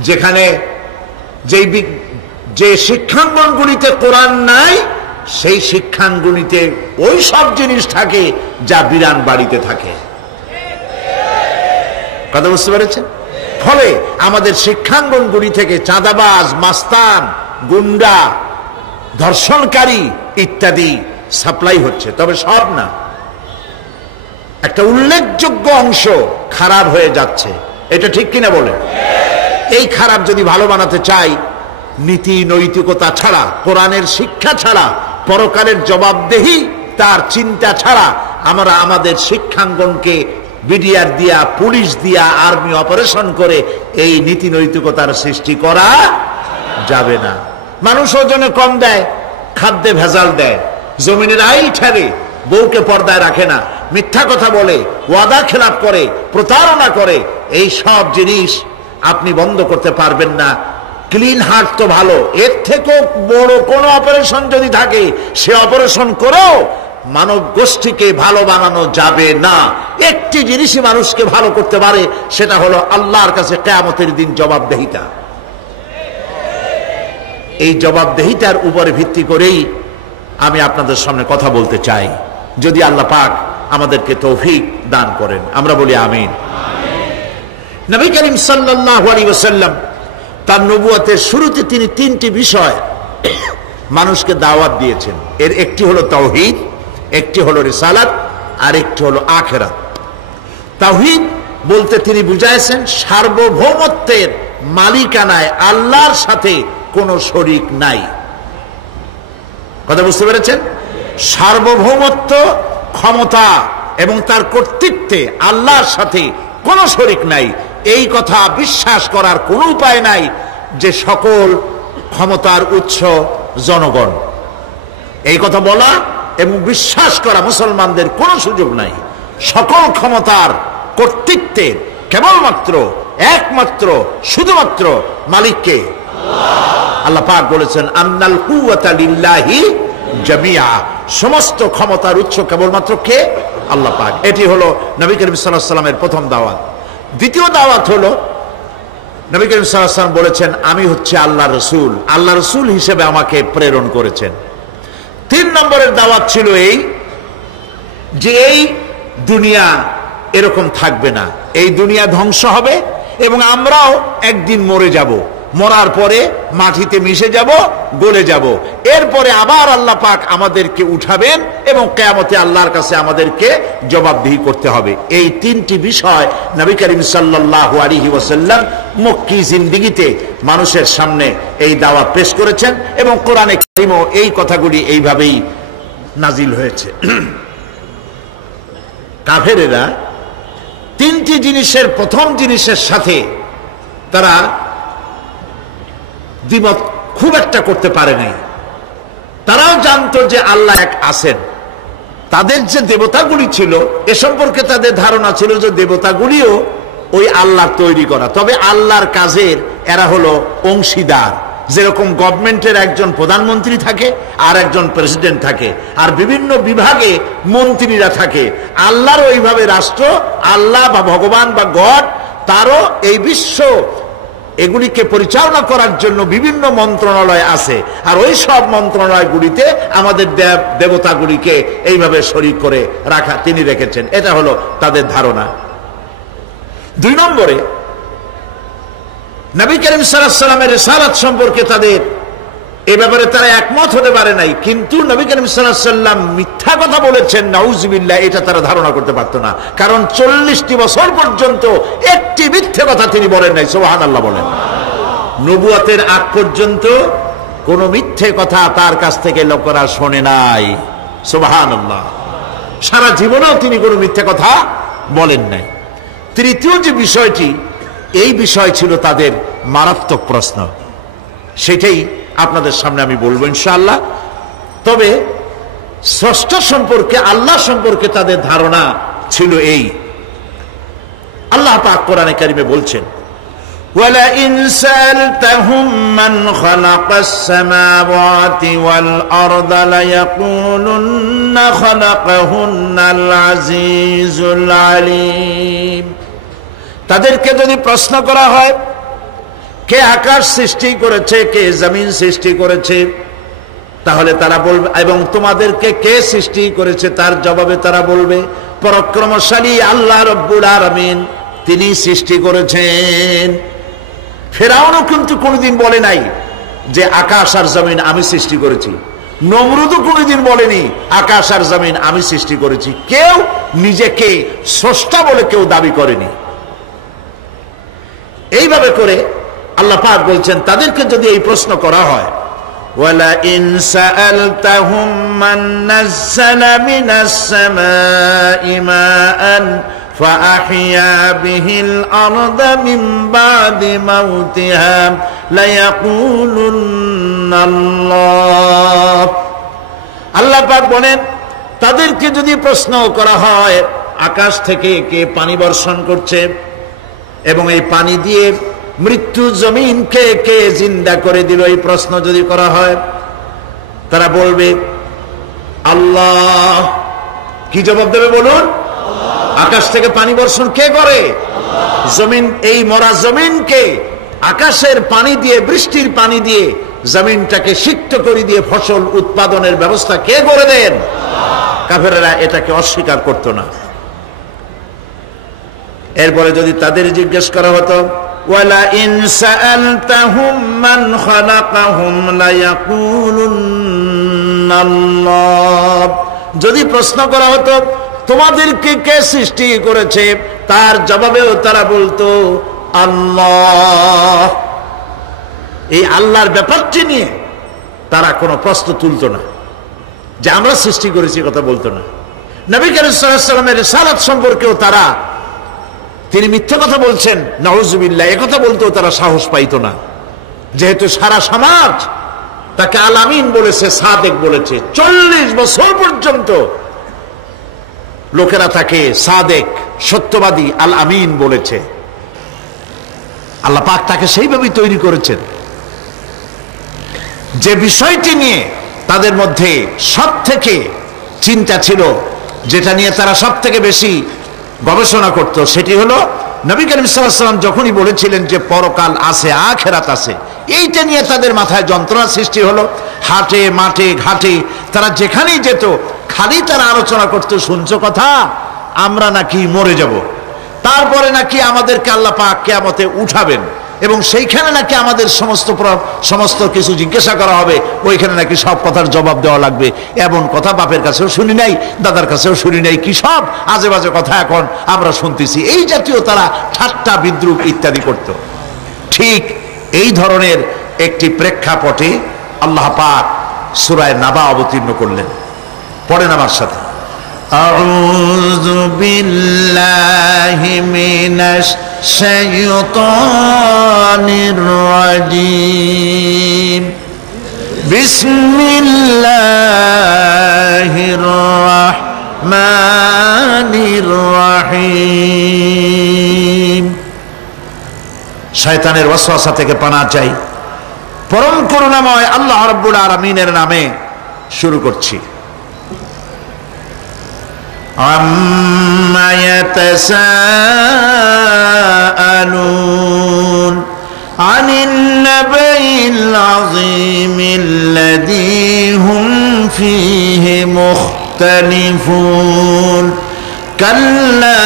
যেখানে যে শিক্ষাঙ্গনগুলিতে কোরআন নাই, সেই শিক্ষাঙ্গনিতে ওই সব জিনিস থাকে যা বিরান বাড়িতে থাকে। কথা বুঝতে পেরেছেন? ফলে আমাদের শিক্ষাঙ্গনগুলি থেকে চাঁদাবাজ, মাস্তান, গুন্ডা, ধর্ষণকারী ইত্যাদি সাপ্লাই হচ্ছে, তবে সব না। একটা উল্লেখযোগ্য অংশ খারাপ হয়ে যাচ্ছে, এটা ঠিক কিনা বলে? এই খারাপ যদি ভালো বানাতে চাই, নীতি নৈতিকতা ছাড়া, কোরআনের শিক্ষা ছাড়া, পরকালের জবাবদেহি তার চিন্তা ছাড়া আমরা আমাদের শিক্ষাঙ্গনকে বিডিআর দিয়া, পুলিশ দিয়া, আর্মি অপারেশন করে এই নীতি নৈতিকতার সৃষ্টি করা যাবে না। মানুষ ওজনে কম দেয়, খাদ্যে ভেজাল দেয়, জমিনের আইল ঠেলে, বউকে পর্দায় রাখে না, মিথ্যা কথা বলে, ওয়াদা খেলাপ করে, প্রতারণা করে। এই সব জিনিস আপনি বন্ধ করতে পারবেন না। ক্লিন হার্ট তো ভালো, এর থেকেও বড় কোন অপারেশন যদি থাকে, সে অপারেশন করেও মানব গোষ্ঠীকে ভালো বানানো যাবে না। একটি জিনিসই মানুষকে ভালো করতে পারে, সেটা হলো আল্লাহর কাছে কিয়ামতের দিন জবাবদেহিতা। এই জবাবদেহিতার উপরে ভিত্তি করেই আমি আপনাদের সামনে কথা বলতে চাই, যদি আল্লাহ পাক আমাদেরকে তৌফিক দান করেন। আমরা বলি আমিন। নবী করিম সাল্লাল্লাহু আলাইহি ওয়াসাল্লাম তার নবুয়তের শুরুতে তিনি 3টি বিষয় মানুষকে দাওয়াত দিয়েছেন। এর একটি হলো তাওহীদ, একটি হলো রিসালাত, আর একটি হলো আখিরাত। তাওহীদ বলতে তিনি বুঝাইছেন সার্বভৌমত্বের মালিকানায় আল্লাহর সাথে কোনো শরীক নাই। কথা বুঝতে পেরেছেন? সার্বভৌমত্ব, ক্ষমতা এবং তার কর্তৃত্বে আল্লাহর সাথে কোনো শরীক নাই। এই কথা বিশ্বাস করার কোনো উপায় নাই যে সকল ক্ষমতার উৎস জনগণ। এই কথা বলা এবং বিশ্বাস করা মুসলমানদের কোনো সুযোগ নাই। সকল ক্ষমতার কর্তৃত্বের কেবলমাত্র, একমাত্র, শুধুমাত্র মালিককে। আল্লাহ পাক বলেছেন আন্নাল কুওয়াতা লিল্লাহি জামিআ, সমস্ত ক্ষমতার উৎস কেবলমাত্র কে? আল্লাহ পাক। এটি হলো নবী করিম সাল্লাল্লাহু আলাইহি ওয়াসাল্লামের প্রথম দাওয়াত। দ্বিতীয় দাওয়াত হলো নবী করিম সাল্লাল্লাহু আলাইহি ওয়াসাল্লাম বলেছেন, আমি হচ্ছে আল্লাহ রসুল, আল্লাহ রসুল হিসেবে আমাকে প্রেরণ করেছেন। 3 নম্বরের দাওয়াত ছিল এই যে এই দুনিয়া এরকম থাকবে না, এই দুনিয়া ধ্বংস হবে এবং আমরাও একদিন মরে যাব, মরার পরে মাটিতে মিশে যাব, গলে যাব, এরপরে আবার আল্লাহ পাক আমাদেরকে উঠাবেন এবং কিয়ামতে আল্লাহর কাছে আমাদেরকে জবাবদিহি করতে হবে। এই 3টি বিষয় নবী করিম সাল্লাল্লাহু আলাইহি ওয়াসাল্লাম মক্কি জিন্দেগিতে মানুষের সামনে এই দাওয়াত পেশ করেছেন এবং কোরআনে কারীমও এই কথাগুলি এইভাবেই নাজিল হয়েছে। কাফেরেরা 3টি জিনিসের প্রথম জিনিসের সাথে তারা দ্বিমত খুব একটা করতে পারে নাই। তারাও জানতো যে আল্লাহ এক আছেন। তাদের যে দেবতাগুলি ছিল এ সম্পর্কে তাদের ধারণা ছিল যে দেবতাগুলিও ওই আল্লাহর তৈরি করা, তবে আল্লাহর কাজের এরা হলো অংশীদার। যেরকম গভর্নমেন্টের একজন প্রধানমন্ত্রী থাকে আর একজন প্রেসিডেন্ট থাকে আর বিভিন্ন বিভাগে মন্ত্রীরা থাকে, আল্লাহর ওইভাবে রাষ্ট্র, আল্লাহ বা ভগবান বা গড, তারও এই বিশ্ব এগুলিকে পরিচালনা করার জন্য বিভিন্ন মন্ত্রণালয় আছে আর ওই সব মন্ত্রণালয়গুলিতে আমাদের দেবতাগুলিকে এইভাবে শরীক করে রাখা তিনি রেখেছেন। এটা হলো তাদের ধারণা। 2 নম্বরে নবী করিম সাল্লাল্লাহু আলাইহি ওয়াসাল্লামের রিসালাত সম্পর্কে তাদের এ ব্যাপারে তারা একমত হতে পারে নাই, কিন্তু নবী করিম সাল্লাল্লাহু আলাইহি ওয়াসাল্লাম মিথ্যা কথা বলেছেন নাউজুবিল্লাহ এটা তারা ধারণা করতে পারতো না, কারণ 40টি বছর পর্যন্ত একটি মিথ্যে কথা তিনি বলেন নাই। সুবহানাল্লাহ বলেন। নবুয়তের আগ পর্যন্ত কোন মিথ্যে কথা তার কাছ থেকে লোকেরা শোনে নাই। সুবহানাল্লাহ। সারা জীবনেও তিনি কোনো মিথ্যে কথা বলেন নাই। তৃতীয় যে বিষয়টি, এই বিষয় ছিল তাদের মারাত্মক প্রশ্ন, সেটাই আপনাদের সামনে আমি বলবো ইনশাআল্লাহ। তবে স্রষ্টা সম্পর্কে, আল্লাহ সম্পর্কে তাদের ধারণা ছিল এই। আল্লাহ পাক কোরআনে কারিমে বলছেন, وَلَئِنْ سَأَلْتَهُمْ مَنْ خَلَقَ السَّمَاوَاتِ وَالْأَرْضَ لَيَقُولُنَّ خَلَقَهُنَّ الْعَزِيزُ الْعَلِيمُ। তাদেরকে যদি প্রশ্ন করা হয় কে আকাশ সৃষ্টি করেছে, কে জমিন সৃষ্টি করেছে, তাহলে তারা বলবে, এবং তোমাদেরকে কে সৃষ্টি করেছে, তার জবাবে তারা বলবে পরাক্রমশালী আল্লাহ রব্বুল আলামিন, তিনি সৃষ্টি করেছেন। ফেরাউনও কিন্তু কোনোদিন বলে নাই যে আকাশ আর জমিন আমি সৃষ্টি করেছি। নমরুদও কোনোদিন বলেনি আকাশ আর জমিন আমি সৃষ্টি করেছি। কেউ নিজেকে স্রষ্টা বলে কেউ দাবি করেনি। এইভাবে করে আল্লাহ পাক বলছেন, তাদেরকে যদি এই প্রশ্ন করা হয়, ওয়ালা ইন সাআলতাহুম মান নাযালা মিনাস সামাই মাআন ফাআহইয়া বিহিল আরদা মিন বাদি মাউতিহা লায়াকুলুন্নাল্লাহ। আল্লাহ পাক বলেন, তাদেরকে যদি প্রশ্ন করা হয় আকাশ থেকে কে পানি বর্ষণ করছে এবং এই পানি দিয়ে মৃত্যু জমিনকে কে জিন্দা করে দিল, এই প্রশ্ন যদি করা হয়, তারা বলবে আল্লাহ। কি জবাব দেবে বলুন? আকাশ থেকে পানি বর্ষণ কে করে? জমিন, এই মরা জমিনকে আকাশের পানি দিয়ে, বৃষ্টির পানি দিয়ে জমিনটাকে সিক্ত করে দিয়ে ফসল উৎপাদনের ব্যবস্থা কে করে দেন? কাফেররা এটাকে অস্বীকার করত না। এরপরে যদি তাদের জিজ্ঞেস করা হতো ওয়ালা ইন সাআলতাহুম মান খালাকাহুম লায়াকুলুন্নাল্লাহ, যদি প্রশ্ন করা হতো তোমাদেরকে কে সৃষ্টি করেছে, তার জবাবেও তারা বলতো আল্লাহ। এই আল্লাহর ব্যাপারটি নিয়ে তারা কোনো প্রশ্ন তুলতো না, যে আমরা সৃষ্টি করেছি কথা বলতো না। নবী কারীম সাল্লাল্লাহু আলাইহি ওয়াসাল্লামের রিসালাত সম্পর্কেও তারা, তিনি মিথ্যা কথা বলছেন নাউজুবিল্লাহ, একথা বলতেও তারা সাহস পাইতো না, যেহেতু সারা সমাজ তাকে আল আমিন বলেছে, সাদেক বলেছে। 40 বছর পর্যন্ত লোকেরা তাকে সাদেক, সত্যবাদী, আল আমিন বলেছে। আল্লাহ পাক তাকে সেইভাবেই তৈরি করেছেন যে বিষয়টি নিয়ে তাদের মধ্যে সব থেকে চিন্তা ছিল, যেটা নিয়ে তারা সব থেকে বেশি গবেষণা করত, সেটি হলো নবী করিম সাল্লাল্লাহু আলাইহি ওয়াসাল্লাম যখনই বলেছিলেন যে পরকাল আছে, আখিরাত আছে, এইটা নিয়ে তাদের মাথায় যন্ত্রণা সৃষ্টি হলো। হাটে মাঠে ঘাটে তারা যেখানেই যেত খালি তারা আলোচনা করতো, শুনছো কথা, আমরা নাকি মরে যাব, তারপরে নাকি আমাদেরকে আল্লাহ পাক কিয়ামতে উঠাবেন এবং সেইখানে নাকি আমাদের সমস্ত কিছু জিজ্ঞাসা করা হবে, ওইখানে নাকি সব কথার জবাব দেওয়া লাগবে। এমন কথা বাপের কাছেও শুনি নাই, দাদার কাছেও শুনি নাই, কি সব আজে বাজে কথা এখন আমরা শুনতেছি। এই জাতীয় তারা ঠাট্টা বিদ্রুপ ইত্যাদি করত। ঠিক এই ধরনের একটি প্রেক্ষাপটে আল্লাহ পাক সূরা নাবা অবতীর্ণ করলেন। পড়েন আমার সাথে, আউযু বিল্লাহি মিনাশ শাইতানির রাজীম, বিসমিল্লাহির রাহমানির রাহিম। শয়তানের ওয়াসওয়াসা থেকে পানাহ চাই। পরম করুণাময় আল্লাহ রাব্বুল আলামিনের নামে শুরু করছি। আম্মা ইয়াতাসাআলুন আনিন নাবাইল আযীমিল্লাযী হুম ফীহি মুখতালিফুন কাল্লা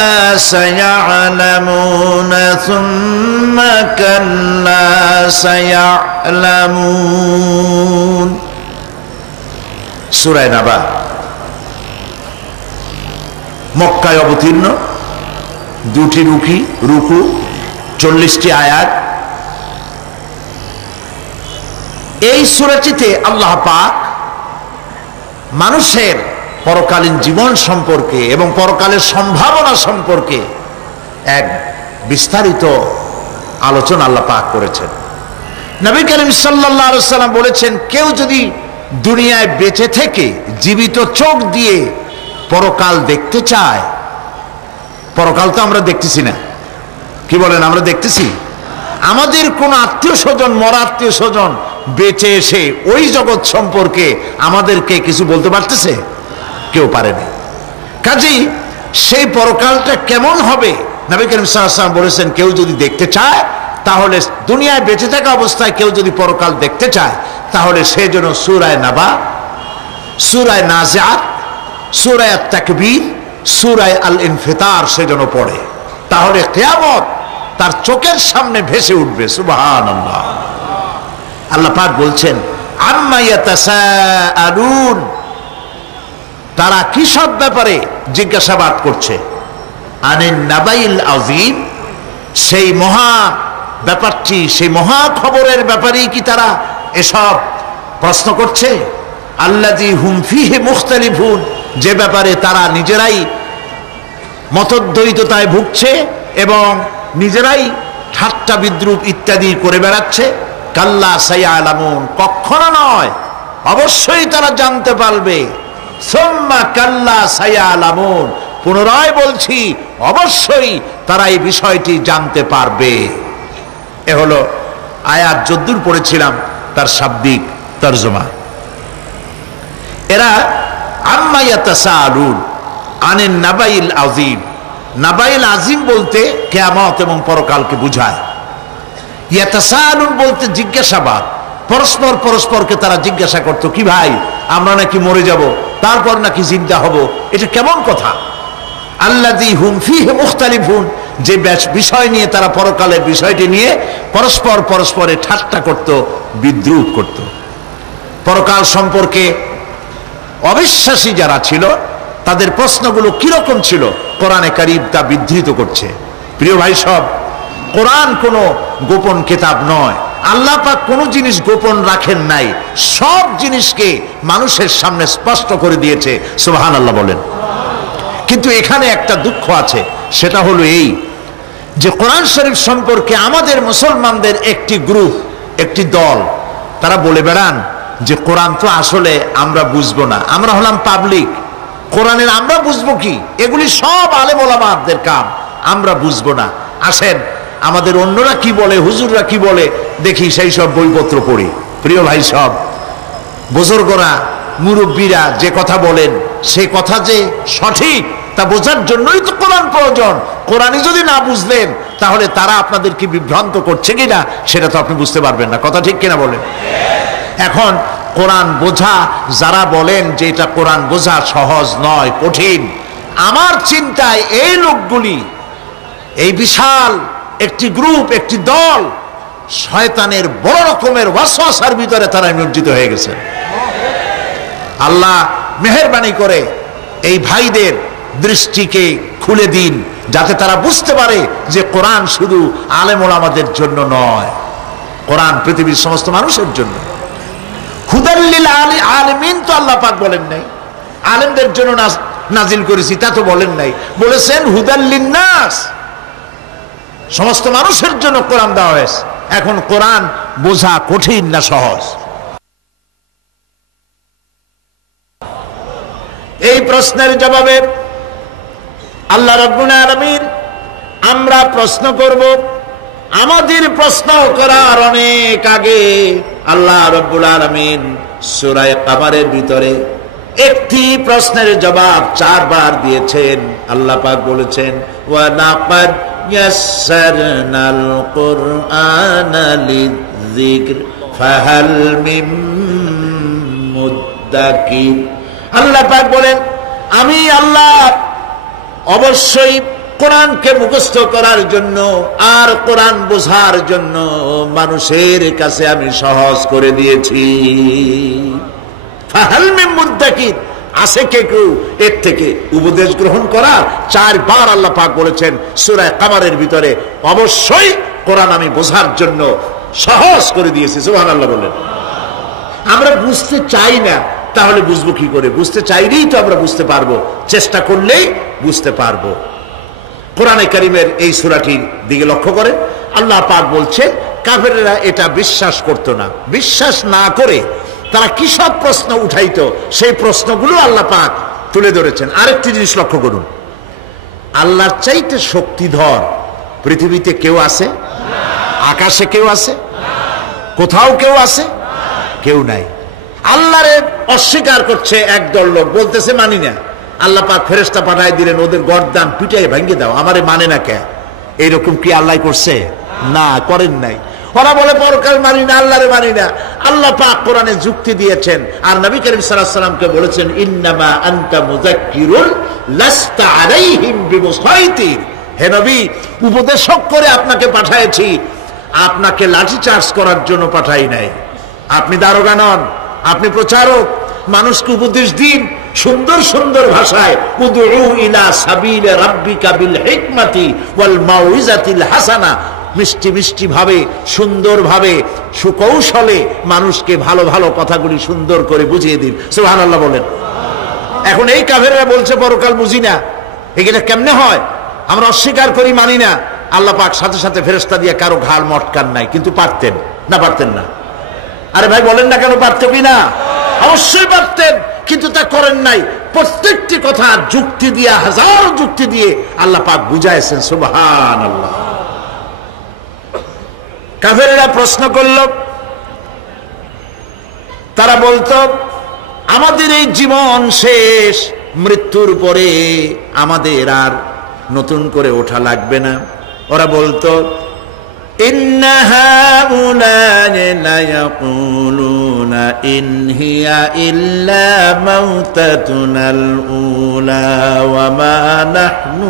সায়া'লামুনা সুম্মা কাল্লা সায়া'লামুন। সূরা নাবা মক্কায় অবতীর্ণ, দুটি রুকু, 40টি আয়াত। এই সূরাটিতে আল্লাহ পাক মানুষের পরকালীন জীবন সম্পর্কে এবং পরকালের সম্ভাবনা সম্পর্কে এক বিস্তারিত আলোচনা আল্লাহ পাক করেছেন। নবী করিম সাল্লাল্লাহু আলাইহি ওয়াসাল্লাম বলেছেন, কেউ যদি দুনিয়ায় বেঁচে থেকে জীবিত চোখ দিয়ে পরকাল দেখতে চায়, পরকাল তো আমরা দেখতেছি না, কি বলেন, আমরা দেখতেছি? আমাদের কোন আত্মীয় স্বজন, মরা আত্মীয় স্বজন বেঁচে এসে ওই জগৎ সম্পর্কে আমাদেরকে কিছু বলতে পারতেছে? কেউ পারেনি। কাজেই সেই পরকালটা কেমন হবে, নবী করিম সাল্লাল্লাহু আলাইহি ওয়াসাল্লাম বলেছেন, কেউ যদি দেখতে চায় তাহলে, দুনিয়ায় বেঁচে থাকা অবস্থায় কেউ যদি পরকাল দেখতে চায় তাহলে সে যেন সূরা নাবা, সূরা নাজিআত, সূরা তাকবীর, সূরা আল ইনফিতার সে যেন পড়ে, তাহলে কিয়ামত তার চোখের সামনে ভেসে উঠবে। সুবহানাল্লাহ। আল্লাহ পাক বলছেন, আম্মা ইয়াতাসাআলুন, তারা কি সব ব্যাপারে জিজ্ঞাসাবাদ করছে? আনিন নাবাইল আযীম, সেই মহা ব্যাপারটি, সেই মহা খবরের ব্যাপারেই কি তারা এসব প্রশ্ন করছে? আল্লাযী হুম ফীহি মুখতালিফুন, যে ব্যাপারে তারা নিজেরাই মতদ্বৈততায় ভুগছে এবং নিজেরাই ঠাট্টা বিদ্রুপ ইত্যাদি করে বেড়াচ্ছে। কাল্লা সায়া'লামুন, কখনো নয়, অবশ্যই তারা জানতে পারবে। সুম্মা কাল্লা সায়া'লামুন, পুনরায় বলছি, অবশ্যই তারা এই বিষয়টি জানতে পারবে। এ হলো আয়াত যদ্দূর পড়েছিলাম তার শাব্দিক তরজমা। এরা আম্মা ইয়াতাসাআলুন আনিন নাবাইল আযীম, নাবাইল আযীম বলতে কিয়ামত এবং পরকালকে বোঝায়। ইয়াতাসাআলুন বলতে জিজ্ঞাসাবাদ, পরস্পরকে তারা জিজ্ঞাসা করতো, কি ভাই, আমরা নাকি মরে যাব, তারপর নাকি জিন্দা হব, এটা কেমন কথা? আল্লাযী হুম ফীহি মুখতালিফুন, যে বিষয় নিয়ে তারা, পরকালের বিষয়টি নিয়ে পরস্পরে ঠাট্টা করত, বিদ্রুপ করত। পরকাল সম্পর্কে অবিশ্বাসী যারা ছিল তাদের প্রশ্নগুলো কিরকম ছিল, কোরআনে কারীম তা বিধৃত করছে। প্রিয় ভাই সব, কোরআন কোনো গোপন কিতাব নয়। আল্লাহ পাক কোনো জিনিস গোপন রাখেন নাই, সব জিনিসকে মানুষের সামনে স্পষ্ট করে দিয়েছে। সুবহানাল্লাহ বলেন। কিন্তু এখানে একটা দুঃখ আছে, সেটা হলো এই যে কোরআন শরীফ সম্পর্কে আমাদের মুসলমানদের একটি গ্রুপ, একটি দল, তারা বলে বেড়ান যে কোরআন তো আসলে আমরা বুঝবো না, আমরা হলাম পাবলিক, কোরআনের আমরা বুঝবো কি, এগুলি সব আলেম ওলামাদের কাম, আমরা বুঝবো না। আসেন আমাদের অন্যরা কি বলে, হুজুররা কি বলে দেখি, সেই সব বইপত্র পড়ি। প্রিয় ভাই সব, বুজুর্গরা মুরব্বীরা যে কথা বলেন সে কথা যে সঠিক তা বোঝার জন্যই তো কোরআন প্রয়োজন। কোরআনই যদি না বুঝলেন তাহলে তারা আপনাদেরকে বিভ্রান্ত করছে কিনা সেটা তো আপনি বুঝতে পারবেন না। কথা ঠিক কিনা বলেন? এখন কোরআন বোঝা যারা বলেন যে এটা কোরআন বোঝা সহজ নয়, কঠিন, আমার চিন্তায় এই লোকগুলি, এই বিশাল একটি গ্রুপ, একটি দল শয়তানের বড় রকমের ওয়াসওয়াসার ভিতরে তারা নিমজ্জিত হয়ে গেছে। আল্লাহ মেহেরবানি করে এই ভাইদের দৃষ্টিকে খুলে দিন, যাতে তারা বুঝতে পারে যে কোরআন শুধু আলেম ওলামাদের জন্য নয়, কোরআন পৃথিবীর সমস্ত মানুষের জন্য। হুদাল লিল আলামিন তো আল্লাহ পাক বলেন নাই আলেমদের জন্য নাজিল করেছি, তা তো বলেন নাই। বলেছেন হুদাল লিন্নাস, সমস্ত মানুষের জন্য কোরআন দেওয়া হয়েছে। এখন কোরআন বোঝা কঠিন না সহজ? এই প্রশ্নের জবাবে আল্লাহ রাব্বুল আলামিন, আমরা প্রশ্ন করব, আমাদের প্রশ্ন করার অনেক আগে আল্লাহ রাব্বুল আলামিন সূরা কামারের ভিতরে একটি প্রশ্নের জবাব 4 বার দিয়েছেন। আল্লাহ পাক বলেছেন ওয়া লাকাদ ইয়াসসারনাল কুরআনা লিযিকর ফাহাল মিন মুদ্দাকির। আল্লাহ পাক বলেন, আমি আল্লাহ অবশ্যই কোরআনকে মুখস্থ করার জন্য আর কোরআন বোঝার জন্য মানুষের কাছে আমি সহজ করে দিয়েছি। ফাহাল মিন মুদ্দাকির, আছে কে কেউ এর থেকে উপদেশ গ্রহণ করা? 4 বার আল্লাহ পাক বলেছেন সূরা কামারের ভিতরে, অবশ্যই কোরআন আমি বোঝার জন্য সহজ করে দিয়েছি। সুবহানাল্লাহ বলেন। আমরা বুঝতে চাই না, তাহলে বুঝবো কি করে? বুঝতে চাইলেই তো আমরা বুঝতে পারবো, চেষ্টা করলেই বুঝতে পারবো। কোরআনে কারীমের এই সূরাটির দিকে লক্ষ্য করে আল্লাহ পাক বলছে, কাফেররা এটা বিশ্বাস করত না। বিশ্বাস না করে তারা কি সব প্রশ্ন উঠাইতো, সেই প্রশ্নগুলো আল্লাহ পাক তুলে ধরেছেন। আরেকটি জিনিস লক্ষ্য করুন, আল্লাহর চাইতে শক্তিধর পৃথিবীতে কেউ আছে? আকাশে কেউ আছে? কোথাও কেউ আছে? কেউ নাই। আল্লাহরে অস্বীকার করছে একদল লোক, বলতেছে মানি না। আল্লাহ পাক ফেরেশতা পাঠায় দিলেন, ওদের গর্দান পিটাই ভেঙে দাও, আমারে মানে না কে? এইরকম কি আল্লাহ করছে? না, করেন নাই। ওরা বলে পরকাল মানি না, আল্লাহরে মানি না। আল্লাহ পাক কোরআনে যুক্তি দিয়েছেন, আর নবী করিম সাল্লাল্লাহু আলাইহি ওয়াসাল্লামকে বলেছেন ইন্নামা আনতা মুযাক্কিরুন লাস্তা আলাইহিম বিমুসাইতির। হে নবী, উপদেশক করে আপনাকে পাঠাইছি, আপনাকে লাঠি চার্জ করার জন্য পাঠাই নাই। আপনি দারোগা নন, আপনি প্রচারক। মানুষকে উপদেশ দিন সুন্দর সুন্দর ভাষায়, উদউ ইলা সাবিল রাব্বিকা বিল হিকমাতি ওয়াল মাউইজাতিল হাসানা, মিষ্টি মিষ্টি ভাবে, সুন্দর ভাবে, সুকৌশলে মানুষকে ভালো ভালো কথাগুলি সুন্দর করে বুঝিয়ে দিন। সুবহানাল্লাহ বলেন। এখন এই কাফেররা বলছে পরকাল বুঝি না, এখানে কেমনে হয়? আমরা অস্বীকার করি, মানি না। আল্লাহ পাক সাথে সাথে ফেরেশতা দিয়ে কারো ঘাড় মটকান নাই, কিন্তু পারতেন না? পারতেন না? আরে ভাই বলেন না কেন, পারতেন কি না? অবশ্যই পারতেন, কিন্তু তা করেন নাই। প্রত্যেকটি কথা যুক্তি দিয়ে, হাজার যুক্তি দিয়ে আল্লাহ পাক বুঝাইছেন। সুবহানাল্লাহ। কাফেররা প্রশ্ন করল, তারা বলতো আমাদের এই জীবন শেষ, মৃত্যুর পরে আমাদের আর নতুন করে ওঠা লাগবে না। ওরা বলতো ইন্না হাউলানি লা ইয়াকুলুনা ইন হিয়া ইল্লা মাউতাতুনাল উলা ওয়া মা নাহনু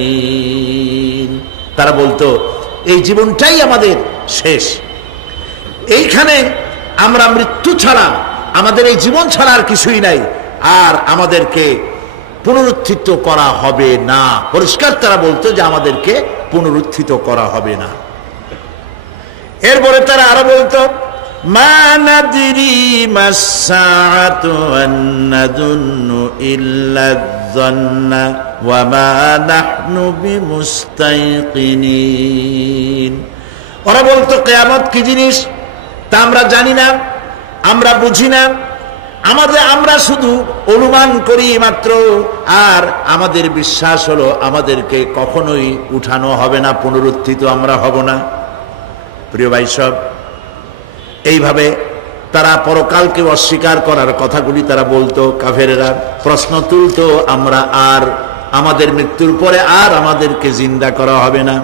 বিমুনশারিন। তারা বলতো এই জীবনটাই আমাদের শেষ, এইখানে আমরা মৃত্যু ছাড়া, আমাদের এই জীবন ছাড়া আর কিছুই নাই, আর আমাদেরকে পুনরুত্থিত করা হবে না। পরিষ্কার তারা বলতো যে আমাদেরকে পুনরুত্থিত করা হবে না। এরপরে তারা আরো বলতো মা নাদরি মাসসাআতু ওয়ান নাযুন্নু ইল্লা যান্না ওয়া মা নাহনু বিমুস্তাইকিনিন। ওরা বলতো কিয়ামত কি জিনিস তা আমরা জানি না, আমরা বুঝি না, আমরা শুধু অনুমান করি মাত্র, আর আমাদের বিশ্বাস হলো আমাদেরকে কখনোই উঠানো হবে না, পুনরুত্থিত আমরা হব না। প্রিয় ভাই সব, এইভাবে তারা পরকালকে অস্বীকার করার কথাগুলি তারা বলতো। কাফেরেরা প্রশ্ন তুলতো, আমরা আর আমাদের মৃত্যুর পরে আর আমাদেরকে জিন্দা করা হবে না।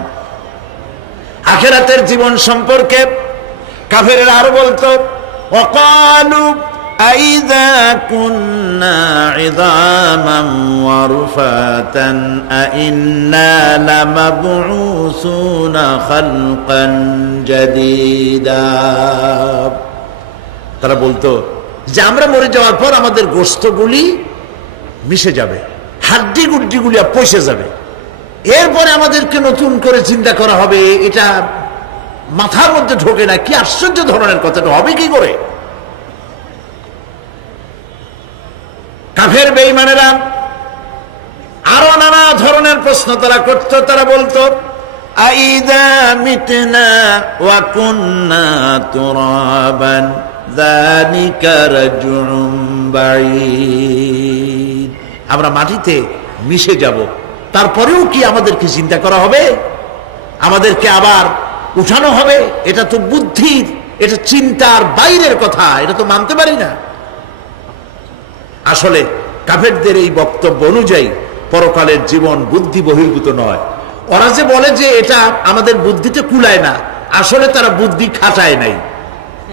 আখিরাতের জীবন সম্পর্কে কাফেরেরা আরো বলতো, ওয়াকালু আইযা কুন্না ইযামান ওয়া রুফাতান আইন্না লামাবউসুনা খালকান জাদীদা। তারা বলতো যে আমরা মরে যাওয়ার পর আমাদের গোশতগুলি মিশে যাবে, হাড্ডি গুড্ডিগুলি পচে যাবে, এরপরে আমাদেরকে নতুন করে চিন্তা করা হবে। এটা মাথার মধ্যে ঢোকে না, কি আশ্চর্য ধরনের কথাটা হবে কি করে? কাফের বেঈমানেরা আরো নানা ধরনের প্রশ্ন তারা করত। তারা বলতো, আইদা মিতনা ওয়া কুন্না তুরাবান যালিকা রাজউম বাঈদ। আমরা মাটিতে মিশে যাব, তারপরেও কি আমাদেরকে চিন্তা করা হবে, আমাদেরকে আবার উঠানো হবে? এটা তো বুদ্ধির, এটা চিন্তার বাইরের কথা, এটা তো মানতে পারি না। আসলে কাফেরদের এই বক্তব্য অনুযায়ী পরকালের জীবন বুদ্ধি বহির্ভূত নয়। ওরা যে বলে যে এটা আমাদের বুদ্ধিতে কুলায় না, আসলে তারা বুদ্ধি খাটায় নাই।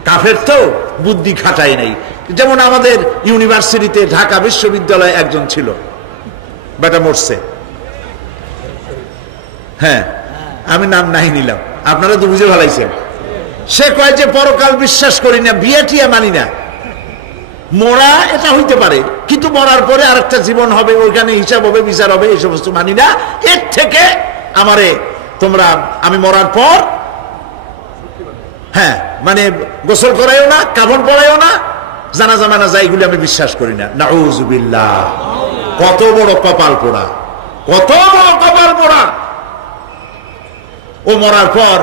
কাফের তো বুদ্ধি খাটায় নাই। যেমন আমাদের ইউনিভার্সিটিতে ঢাকা বিশ্ববিদ্যালয়ে একজন ছিল, বেটা মরছে, হ্যাঁ আমি নাম নাই নিলাম, আপনারা তো বুঝে ভালাইছেন। সে কয় যে পরকাল বিশ্বাস করি না, বিয়ে টিয়া মানি না, মরা এটা হইতে পারে কিন্তু মরার পরে আরেকটা জীবন হবে, ওইখানে হিসাব হবে, বিচার হবে, এই সমস্ত মানি না। এর থেকে আমারে তোমরা, আমি মরার পর হ্যাঁ মানে গোসল করাইও না, কাফন পরাইও না, জানাজা মানাজা এগুলি আমি বিশ্বাস করি না। নাউযুবিল্লাহ। কত বড় কপাল পোড়া, কত বড় কপাল পোড়া। ও মরার পর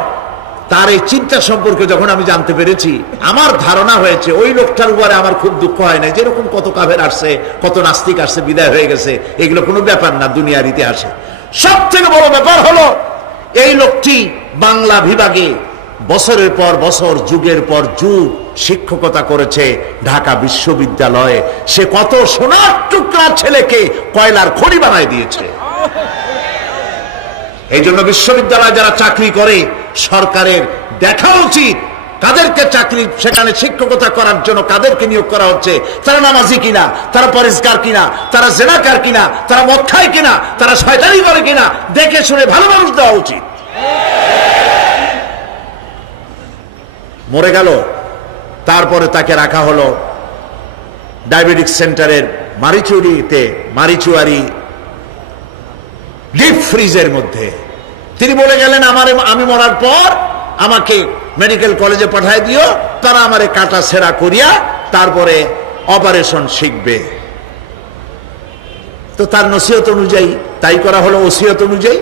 তার এই চিন্তা সম্পর্কে যখন আমি জানতে পেরেছি, আমার ধারণা হয়েছে ওই লোকটার উপরে আমার খুব দুঃখ হয় না। যেরকম কত কাফের আসছে, কত নাস্তিক আসছে, বিদায় হয়ে গেছে, এগুলো কোনো ব্যাপার না দুনিয়ার ইতিহাসে। সব থেকে বড় ব্যাপার হলো এই লোকটি বাংলা বিভাগে বছরের পর বছর, যুগের পর যুগ শিক্ষকতা করেছে ঢাকা বিশ্ববিদ্যালয়ে। সে কত সোনার টুকরা ছেলেকে কয়লার খড়ি বানায় দিয়েছে। এই জন্য বিশ্ববিদ্যালয়ে যারা চাকরি করে সরকারের দেখা উচিত কাদেরকে চাকরি, সেখানে শিক্ষকতা করার জন্য কাদেরকে নিয়োগ করা হচ্ছে, তারা নামাজি কিনা, তারা পরিষ্কার কিনা, তারা জেনাকার কিনা, তারা মদ খায় কিনা, তারা শয়তানি করে কিনা, দেখে শুনে ভালো মানুষ দেওয়া উচিত। মরে গেল, তারপরে তাকে রাখা হলো ডায়াবেটিক সেন্টারের মারিচুয়ারি ডিপ ফ্রিজের মধ্যে। তিনি বলে গেলেন, আমি মরার পর আমাকে মেডিকেল কলেজে পাঠায় দিও, তারা আমারে কাটা ছেঁড়া করিয়া তারপরে অপারেশন শিখবে। তো তার নসিহত অনুযায়ী তাই করা হলো, ওসিয়ত অনুযায়ী।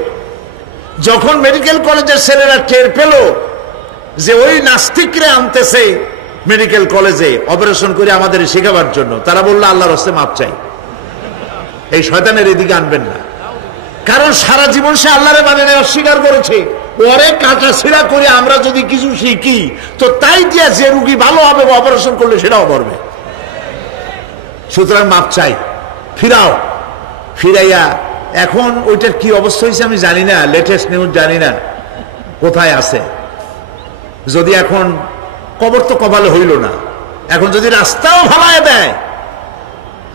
যখন মেডিকেল কলেজের ছেলেরা টের পেল যে ওই নাস্তিকরে আনতেছে মেডিকেল কলেজে অপারেশন করে আমাদের শেখাবার জন্য, তারা বললো আল্লাহর হস্তে মাপ চাই, এই শয়তানের এদিকে আনবেন না। কারণ সারা জীবন সে আল্লাহরে মানে না, অস্বীকার করেছে। ওরে কাটা ছিঁড়া করে আমরা যদি কিছু শিখি তো তাই দিয়া যে রুগী ভালো হবে, অপারেশন করলে সেটাও করবে। সুতরাং মাপ চাই, ফিরাও। ফিরাইয়া এখন ওইটার কি অবস্থা হয়েছে আমি জানি না, লেটেস্ট নিউজ জানি না কোথায় আছে। যদি এখন কবর তো কপালে হইল না, এখন যদি রাস্তাও ভালায় দেয়,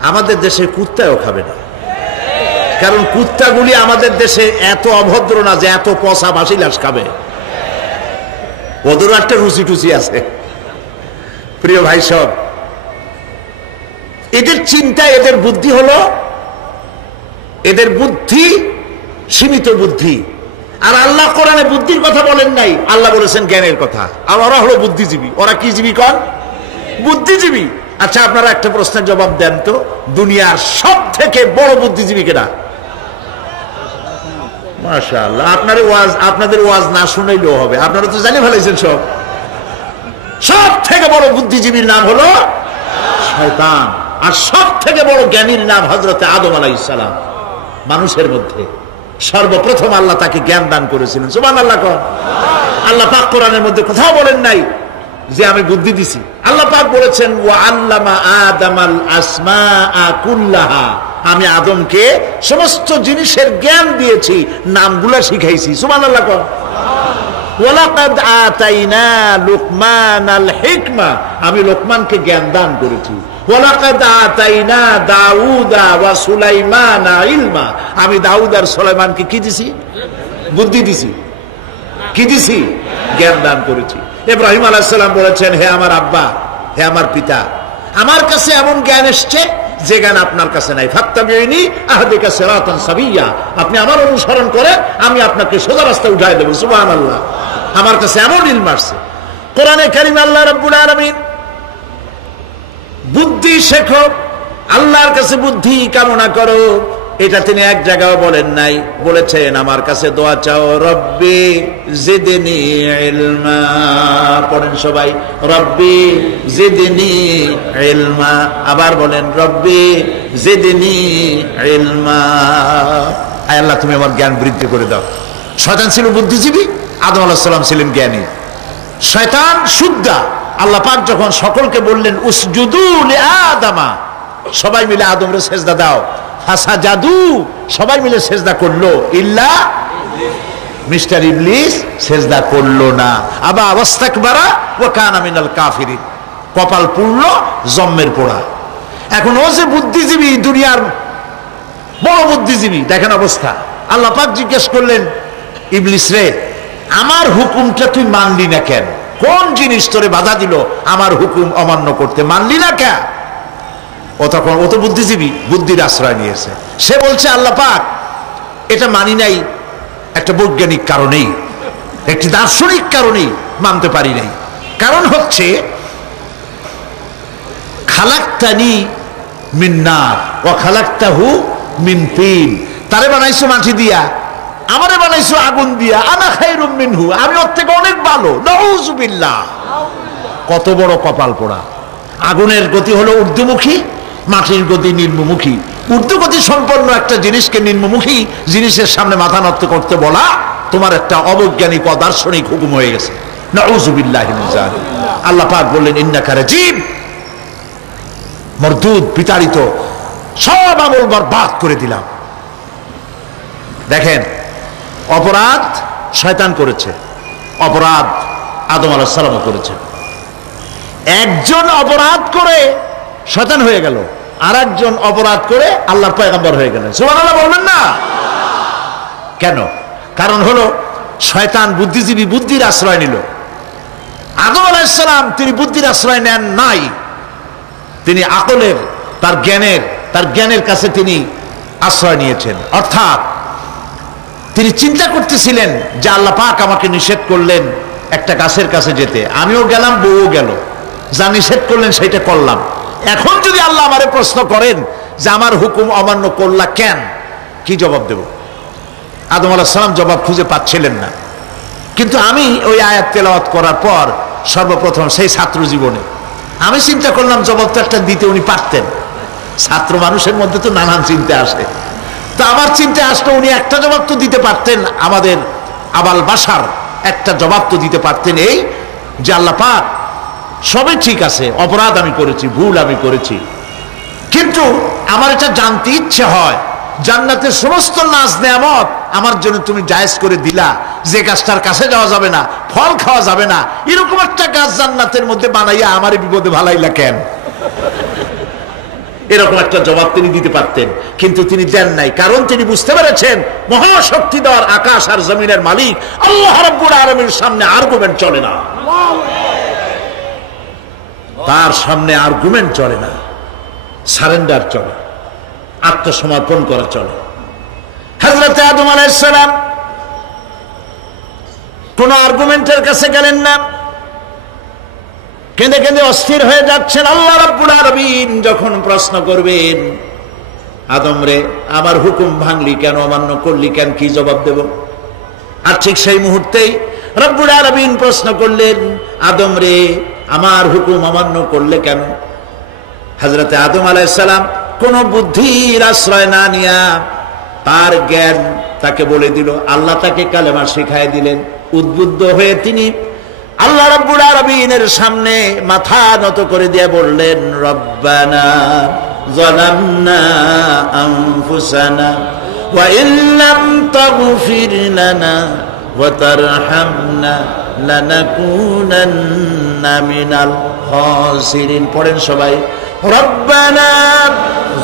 আমাদের দেশে কুত্তাও খাবে না। কারণ কুত্তাগুলি আমাদের দেশে এত অভদ্র না যে এত পচা বাসি লাশ খাবে, ওদেরও একটা রুচি টুচি আছে। প্রিয় ভাই সব, এদের চিন্তা, এদের বুদ্ধি হলো, এদের বুদ্ধি সীমিত বুদ্ধি। আর আল্লাহ কোরআনে বুদ্ধির কথা বলেন নাই, আল্লাহ বলেছেন জ্ঞানের কথা। আর ওরা হলো বুদ্ধিজীবী। ওরা কি জীবী কন? বুদ্ধিজীবী। আচ্ছা আপনারা একটা প্রশ্নের জবাব দেন তো, দুনিয়ার সব থেকে বড় বুদ্ধিজীবী কেনা? মাশাআল্লাহ, আপনাদের ওয়াজ না শুনাইলেও হবে, আপনারা তো জানি ফেলাইছেন সব। সব থেকে বড় বুদ্ধিজীবীর নাম হলো শয়তান, আর সব থেকে বড় জ্ঞানীর নাম হযরত আদম আলাইহিস সালাম। মানুষের মধ্যে সর্বপ্রথম আল্লাহ তাকে জ্ঞান দান করেছিলেন। সুবহানাল্লাহ। আল্লাহ পাক কোরআনের মধ্যে কোথাও বলেন নাই যে আমি বুদ্ধি দিছি, আল্লাহ পাক বলেছেন ওয়া আল্লামা আদামাল আসমাআ কুল্লাহা, আমি আদমকে সমস্ত জিনিসের জ্ঞান দিয়েছি, নামগুলা শিখাইছি। সুবহানাল্লাহ। ওয়ালাকাদ আতাইনা লুকমানাল হিকমা, আমি লোকমানকে জ্ঞান দান করেছি। ওয়ালাকাদ আতাইনা দাউদা ওয়া সুলাইমানা ইলমা, আমি দাউদ আর সুলাইমানকে কি দিছি? বুদ্ধি দিছি। কি দিছি? জ্ঞান দান করেছি। ইব্রাহিম আলাইহিস সালাম বলেছেন, হে আমার আব্বা, হে আমার পিতা, আমার কাছে এমন জ্ঞান এসছে যে জ্ঞান আপনার কাছে নাই। ফাত্তাবিউনি আহদিকা সিরাতান সাবিয়্যা, আপনি আমার অনুসরণ করেন, আমি আপনাকে সোজা রাস্তায় উঠাই দেব। সুবহানাল্লাহ। আমার কাছে এমন ইলম আসছে। কোরআনে কারীমে আল্লাহ রাব্বুল আলামিন বুদ্ধি শেখো, আল্লাহর কাছে বুদ্ধি কামনা করো, এটা তিনি এক জায়গায় বলেন নাই। বলেছেন আমার কাছে দোয়া চাও, রব্বি জিদনি ইলমা। পড়েন সবাই, রব্বি জিদনি ইলমা। আবার বলেন, রব্বি জিদনি ইলমা। আয় আল্লাহ, তুমি আমার জ্ঞান বৃদ্ধি করে দাও। শয়তান ছিল বুদ্ধিজীবী, আদম আলাইহিস সালাম ছিলেন জ্ঞানী। শয়তান সুদ্দা। আল্লাহ পাক যখন সকলকে বললেন উসজুদু লিআদামা, সবাই মিলে আদমরে সেজদা দাও, ফাসাজাদু, সবাই মিলে সেজদা করলো, ইল্লা মিস্টার ইবলিস সেজদা করলো না। আবা ওয়াস্তাকবারা ওয়া কানা মিনাল কাফিরিন, কপাল পুড়ল, জম্মের পোড়া। এখন ও যে বুদ্ধিজীবী, দুনিয়ার বড় বুদ্ধিজীবী, দেখেন অবস্থা। আল্লাহ পাক জিজ্ঞেস করলেন, ইবলিস রে, আমার হুকুমটা তুই মানলি না কেন? কোন জিনিস তোরে বাধা দিল আমার হুকুম অমান্য করতে? মানলি না কেন? ও তখন, ও তো বুদ্ধিজীবী, বুদ্ধির আশ্রয় নিয়েছে। সে বলছে, আল্লাহ পাক, এটা মানি নাই একটা বৈজ্ঞানিক কারণেই, একটি দার্শনিক কারণেই মানতে পারি নাই। কারণ হচ্ছে খালাকতানি মিন নার ওয়া খালাকতাহু মিন তিন, তারে বানাইছো মাটি দিয়া, আমারে বানাইছো আগুন দিয়া, আনা খায়রুম মিনহু, আমি ওর থেকে অনেক ভালো। নাউযুবিল্লাহ। কত বড় কপাল পোড়া। আগুনের গতি হলো ঊর্ধ্বমুখী, মাটির গতি নিম্নমুখী। ঊর্ধ্বগতি সম্পন্ন একটা জিনিসকে নিম্নমুখী জিনিসের সামনে মাথা নত করতে বলা তোমার একটা অবৈজ্ঞানিক অদার্শনিক হুকুম হয়ে গেছে। নাউযুবিল্লাহি মিন যালিক। আল্লাহ পাক বললেন, ইন্নাকা রাজিম, মরদুদ, বিতাড়িত, সব আমল বরবাদ করে দিলাম। দেখেন, অপরাধ শয়তান করেছে, অপরাধ আদম আলাইহিস সালামও করেছে। একজন অপরাধ করে শয়তান হয়ে গেল, আর একজন অপরাধ করে আল্লাহর পয়গম্বর হয়ে গেলেন। সুবহানাল্লাহ বলবেন না? কেন? কারণ হলো শয়তান বুদ্ধিজীবী, বুদ্ধির আশ্রয় নিল। আদম আলাইহিস সালাম তিনি বুদ্ধির আশ্রয় নেন নাই, তিনি আকলের, তার জ্ঞানের কাছে তিনি আশ্রয় নিয়েছেন। অর্থাৎ তিনি চিন্তা করতেছিলেন যে আল্লাহ পাক আমাকে নিষেধ করলেন একটা গাছের কাছে যেতে, আমিও গেলাম, বউও গেল, যা নিষেধ করলেন সেটা করলাম। এখন যদি আল্লাহ আমারে প্রশ্ন করেন যে আমার হুকুম অমান্য করলা কেন, কি জবাব দেব? আদম আলাইহিস সালাম জবাব খুঁজে পাচ্ছিলেন না। কিন্তু আমি ওই আয়াত তেলাওয়াত করার পর সর্বপ্রথম সেই ছাত্র জীবনে আমি চিন্তা করলাম জবাব তো একটা দিতে উনি পারতেন। ছাত্র মানুষের মধ্যে তো নানান চিন্তা আসে, তো আমার চিন্তা আসলে উনি একটা জবাব তো দিতে পারতেন, আমাদের আবাল বাসার একটা জবাব তো দিতে পারতেন, এই যে আল্লাহ পাক সবই ঠিক আছে, অপরাধ আমি করেছি, ভুল আমি করেছি, কিন্তু আমার এটা জানতে ইচ্ছে হয় জান্নাতের সমস্ত নাজ নেয়ামত আমার জন্য তুমি জায়েজ করে দিলা, যে গাছটার কাছে যাওয়া যাবে না, ফল খাওয়া যাবে না, এরকম একটা গাছ জান্নাতের মধ্যে বানাইয়া আমারে বিপদে ভালাইলা কেন? এরকম একটা জবাব তিনি দিতে পারতেন, কিন্তু তিনি দেন নাই। কারণ তিনি বুঝতে পেরেছেন মহাশক্তিধর আকাশ আর জমিনের মালিক আল্লাহ রাব্বুল আলামিনের সামনে আর্গুমেন্ট চলে না, তার সামনে আর্গুমেন্ট চলে না, সারেন্ডার চলে, আত্মসমর্পণ করা চলে। হযরত আদম আলাইহিস সালাম কোন আর্গুমেন্টের কাছে গেলেন না, কেঁদে কেঁদে অস্থির হয়ে যাচ্ছেন। আল্লাহ রাব্বুল আলামিন যখন প্রশ্ন করবেন, আদম রে আমার হুকুম ভাঙলি কেন, অমান্য করলি কেন, কি জবাব দেব? আর ঠিক সেই মুহূর্তেই রব্বুল আলামিন প্রশ্ন করলেন, আদম রে আমার হুকুম অমান্য করলে কেন? হযরত আদম আলাইহিস সালাম কোন বুদ্ধির আশ্রয় না নিয়া তার জ্ঞান তাকে বলে দিল, আল্লাহ তাকে কালেমা শিখায় দিলেন। উদ্বুদ্ধ হয়ে তিনি আল্লাহ রাব্বুল আলামিনের সামনে মাথা নত করে দিয়ে বললেন, রব্বানা যালামনা আনফুসানা ওয়া ইল্লাম তাগফির লানা ওয়া তারহামনা লানাকুনান্না মিনাল খাসিরিন। পড়েন সবাই, রব্বানা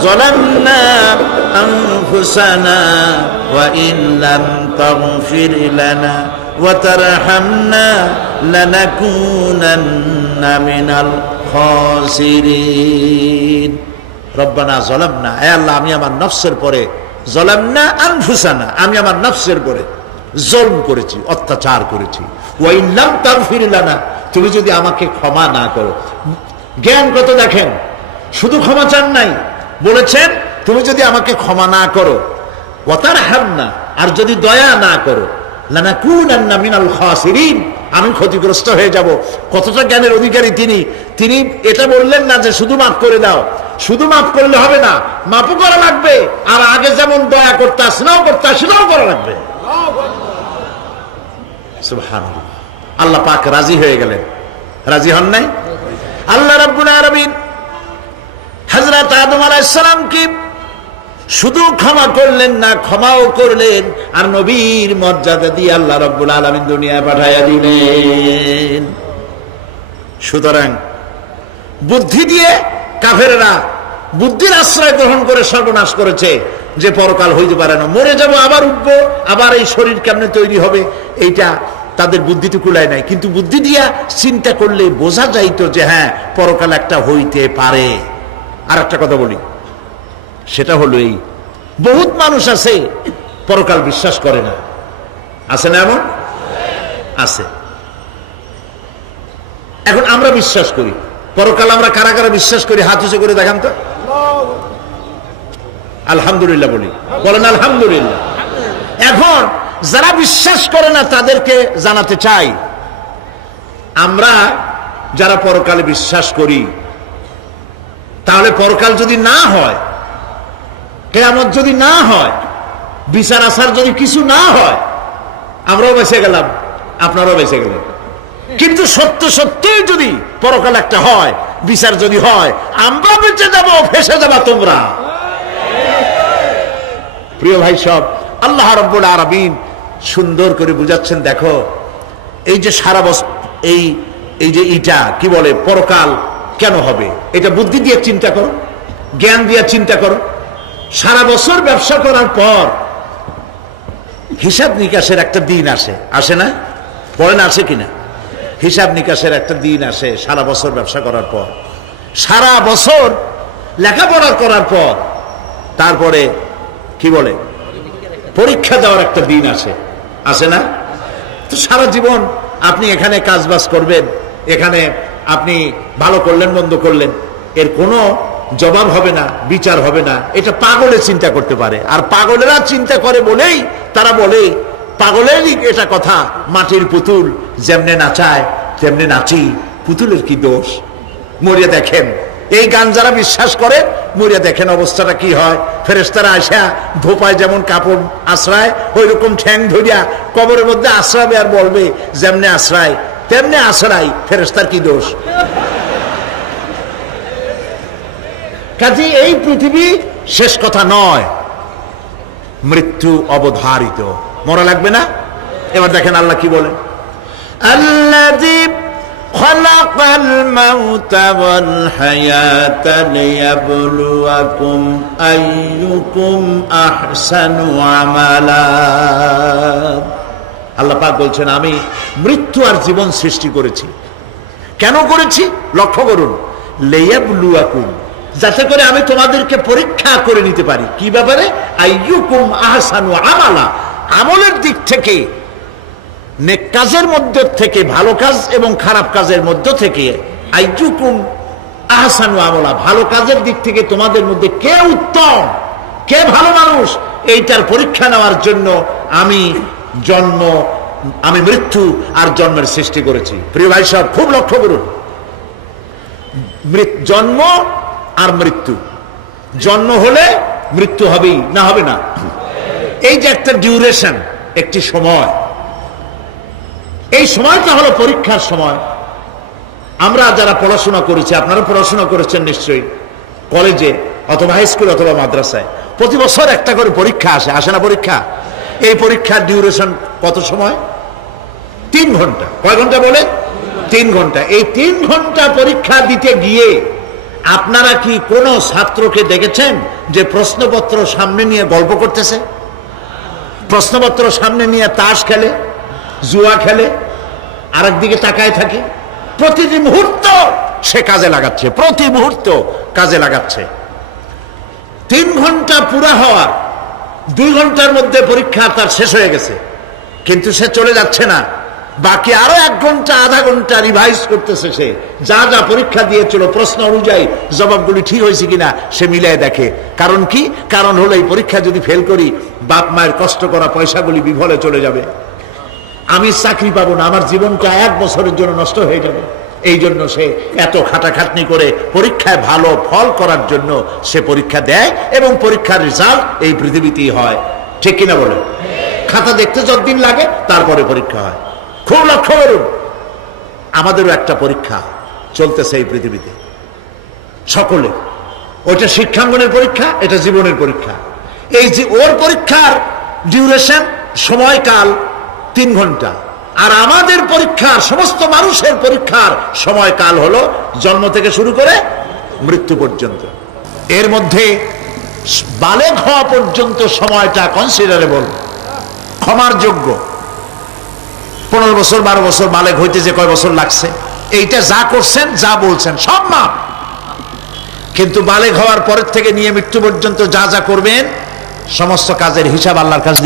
যালামনা আনফুসানা ওয়া ইল্লাম তাগফির লানা ওয়া তারহামনা লানাকুনান্না মিনাল খাসিরিন। রব্বানা যালামনা, হে আল্লাহ আমি আমার নফসের পরে, যালামনা আনফুসানা আমি আমার নফসের পরে জুলম করেছি, অত্যাচার করেছি। ওয়া ইন লাম তাগফির লানা, তুমি যদি আমাকে ক্ষমা না করো। জ্ঞান কত দেখেন, শুধু ক্ষমা চান নাই, বলেছেন তুমি যদি আমাকে ক্ষমা না করো, ওয়া তারহামনা, আর যদি দয়া না করো, লানাকুনান্না মিনাল খাসিরিন, আমি ক্ষতিগ্রস্ত হয়ে যাব। কতটা জ্ঞানের অধিকারী তিনি! তিনি এটা বললেন না যে শুধু মাফ করে দাও, শুধু মাফ করলে হবে না, মাফও করা লাগবে, আর আগে যেমন দয়া করতে আসলেও করতে আসলেও করা লাগবে। সুবহানাল্লাহ। আল্লাহ পাক রাজি হয়ে গেলেন, রাজি হন নাই? আল্লাহ রাব্বুল আলামিন হযরত আদম আলাইহিস সালামকে শুধু ক্ষমা করলেন না, ক্ষমাও করলেন, আর নবীর মর্যাদা দিয়ে আল্লাহ রাব্বুল আলামিন দুনিয়ায় পাঠাইয়া দিলেন। সুতরাং বুদ্ধি দিয়ে কাফেররা বুদ্ধির আশ্রয় গ্রহণ করে সর্বনাশ করেছে, যে পরকাল হইতে পারে না, মরে যাব আবার উঠবো, আবার এই শরীর কেমনে তৈরি হবে, এইটা তাদের বুদ্ধিতে কুলায় নাই। কিন্তু বুদ্ধি দিয়া চিন্তা করলে বোঝা যাইতো যে হ্যাঁ পরকাল একটা হইতে পারে। আর একটা কথা বলি, সেটা হলো এই, বহুত মানুষ আছে পরকাল বিশ্বাস করে না, আছে না? এমন আছে। এখন আমরা বিশ্বাস করি পরকাল, আমরা কারা কারা বিশ্বাস করি হাত উঁচু করে দেখান তো। আলহামদুলিল্লাহ বলি, বলেন আলহামদুলিল্লাহ। এখন যারা বিশ্বাস করে না তাদেরকে জানাতে চাই, আমরা যারা পরকালে বিশ্বাস করি, তাহলে পরকাল যদি না হয়, কিয়ামত যদি না হয়, বিচার আচার যদি কিছু না হয়, আমরাও বেঁচে গেলাম, আপনারাও বেঁচে গেলেন। কিন্তু সত্য সত্যই যদি পরকাল একটা হয়, বিচার যদি হয়, আমরা বেঁচে যাব, ফেসে যাবা তোমরা। প্রিয় ভাই সব, আল্লাহ রাব্বুল আলামিন সুন্দর করে বুঝাচ্ছেন। দেখো এই যে সারা বছর এই যে ইটা কি বলে পরকাল কেন হবে, এটা বুদ্ধি দিয়ে চিন্তা করো, জ্ঞান দিয়ে চিন্তা করো। সারা বছর ব্যবসা করার পর হিসাব নিকাশের একটা দিন আসে, আসে না? পড়েন আছে কিনা? হিসাব নিকাশের একটা দিন আসে সারা বছর ব্যবসা করার পর, সারা বছর লেখাপড়া করার পর, তারপরে কি বলে পরীক্ষা দেওয়ার একটা দিন আসে, আসে না? তো সারা জীবন আপনি এখানে কাজবাজ করবেন, এখানে আপনি ভালো করলেন মন্দ করলেন, এর কোনো জবাব হবে না, বিচার হবে না। এটা পাগলে চিন্তা করতে পারে, আর পাগলেরা চিন্তা করে বলেই তারা বলে, পাগলেরই এটা কথা, মাটির পুতুল যেমনে নাচায় তেমনে নাচি, পুতুলের কি দোষ। মরিয়া দেখেন, এই গান যারা বিশ্বাস করে, মরিয়া দেখেন অবস্থাটা কি হয়। ফেরেশতারা আসা ধোপায় যেমন কাপড় আশ্রায়, ওই রকম ঠ্যাং ধরিয়া কবরের মধ্যে আশ্রাবে, আর বলবে যেমনে আশ্রায় তেমনে আশ্রাই, ফেরেশতার কি দোষ। কাজে এই পৃথিবী শেষ কথা নয়, মৃত্যু অবধারিত, মরা লাগবে না। এবার দেখেন আল্লাহ কি বলেন, আল্লাযী খালাকাল মাউতা ওয়াল হায়াতা লিয়াবলুয়াকুম আইয়ুকুম আহসানু আমালা। আল্লাহ পাক বলছেন আমি মৃত্যু আর জীবন সৃষ্টি করেছি। কেন করেছি লক্ষ্য করুন, লিয়াবলুয়াকুম, যাতে করে আমি তোমাদেরকে পরীক্ষা করে নিতে পারি। কি ব্যাপারে? আইয়ুকুম আহসানু আমালা, আমলের দিক থেকে, নেক কাজের মধ্য থেকে, ভালো কাজ এবং খারাপ কাজের মধ্য থেকে, আইয়ুকুম আহসানু আমালা, ভালো কাজের দিক থেকে তোমাদের মধ্যে কে উত্তম, কে ভালো মানুষ, এইটার পরীক্ষা নেওয়ার জন্য আমি মৃত্যু আর জন্মের সৃষ্টি করেছি। প্রিয় ভাই সব খুব লক্ষ্য করুন, জন্ম আর মৃত্যু, জন্ম হলে মৃত্যু হবেই, না হবে না? এই যে একটা ডিউরেশন, একটি সময়, এই সময়টা হলো পরীক্ষার সময়। আমরা যারা পড়াশোনা করেছি, আপনারা পড়াশোনা করেছেন নিশ্চয়ই, কলেজে অথবা হাই স্কুল অথবা মাদ্রাসায় প্রতি বছর একটা করে পরীক্ষা আসে না পরীক্ষা? এই পরীক্ষার ডিউরেশন কত সময়? 3 ঘন্টা। কয় ঘন্টা বলে? 3 ঘন্টা। এই 3 ঘন্টা পরীক্ষা দিতে গিয়ে আপনারা কি কোন ছাত্রকে দেখেছেন যে প্রশ্নপত্র সামনে নিয়ে গল্প করতেছে, প্রশ্নপত্র সামনে নিয়ে তাস খেলে, জুয়া খেলে, আরেকদিকে তাকায় থাকে? প্রতিটি মুহূর্ত সে কাজে লাগাচ্ছে, প্রতি মুহূর্ত কাজে লাগাচ্ছে। 3 ঘন্টা পুরা হওয়ার 2 ঘন্টার মধ্যে পরীক্ষা তার শেষ হয়ে গেছে, কিন্তু সে চলে যাচ্ছে না, বাকি আরো 1 ঘন্টা আধা ঘন্টা রিভাইজ করতেছে। সে যা যা পরীক্ষা দিয়েছিল প্রশ্ন অনুযায়ী জবাবগুলি ঠিক হয়েছে কিনা সে মিলাই দেখে। কারণ কি? কারণ হলো এই পরীক্ষা যদি ফেল করি, বাপ মায়ের কষ্ট করা পয়সাগুলি বিফলে চলে যাবে, আমি চাকরি পাবো না, আমার জীবনটা 1 বছরের জন্য নষ্ট হয়ে যাবে। এই জন্য সে এত খাটাখাটনি করে পরীক্ষায় ভালো ফল করার জন্য সে পরীক্ষা দেয়, এবং পরীক্ষার রেজাল্ট এই পৃথিবীতেই হয়। ঠিক কিনা বলে? খাতা দেখতে যতদিন লাগে তারপরে পরীক্ষা হয়। খুব লক্ষ্য করুন, আমাদেরও একটা পরীক্ষা চলতেছে এই পৃথিবীতে, সকলে। ওইটা শিক্ষাঙ্গনের পরীক্ষা, এটা জীবনের পরীক্ষা। এই যে ওর পরীক্ষার ডিউরেশন, সময়কাল 3 ঘন্টা, আর আমাদের পরীক্ষার, সমস্ত মানুষের পরীক্ষার সময়কাল হলো জন্ম থেকে শুরু করে মৃত্যু পর্যন্ত। এর মধ্যে বালেগ হওয়া পর্যন্ত সময়টা কনসিডারেবল, ক্ষমার যোগ্য। 15 বছর 12 বছর বালেগ হইতে যে কয় বছর লাগছে, এইটা যা করছেন যা বলছেন সব মাপ। কিন্তু বালেগ হওয়ার পরের থেকে নিয়ে মৃত্যু পর্যন্ত যা যা করবেন সমস্ত কাজের হিসাব আল্লাহর কাছে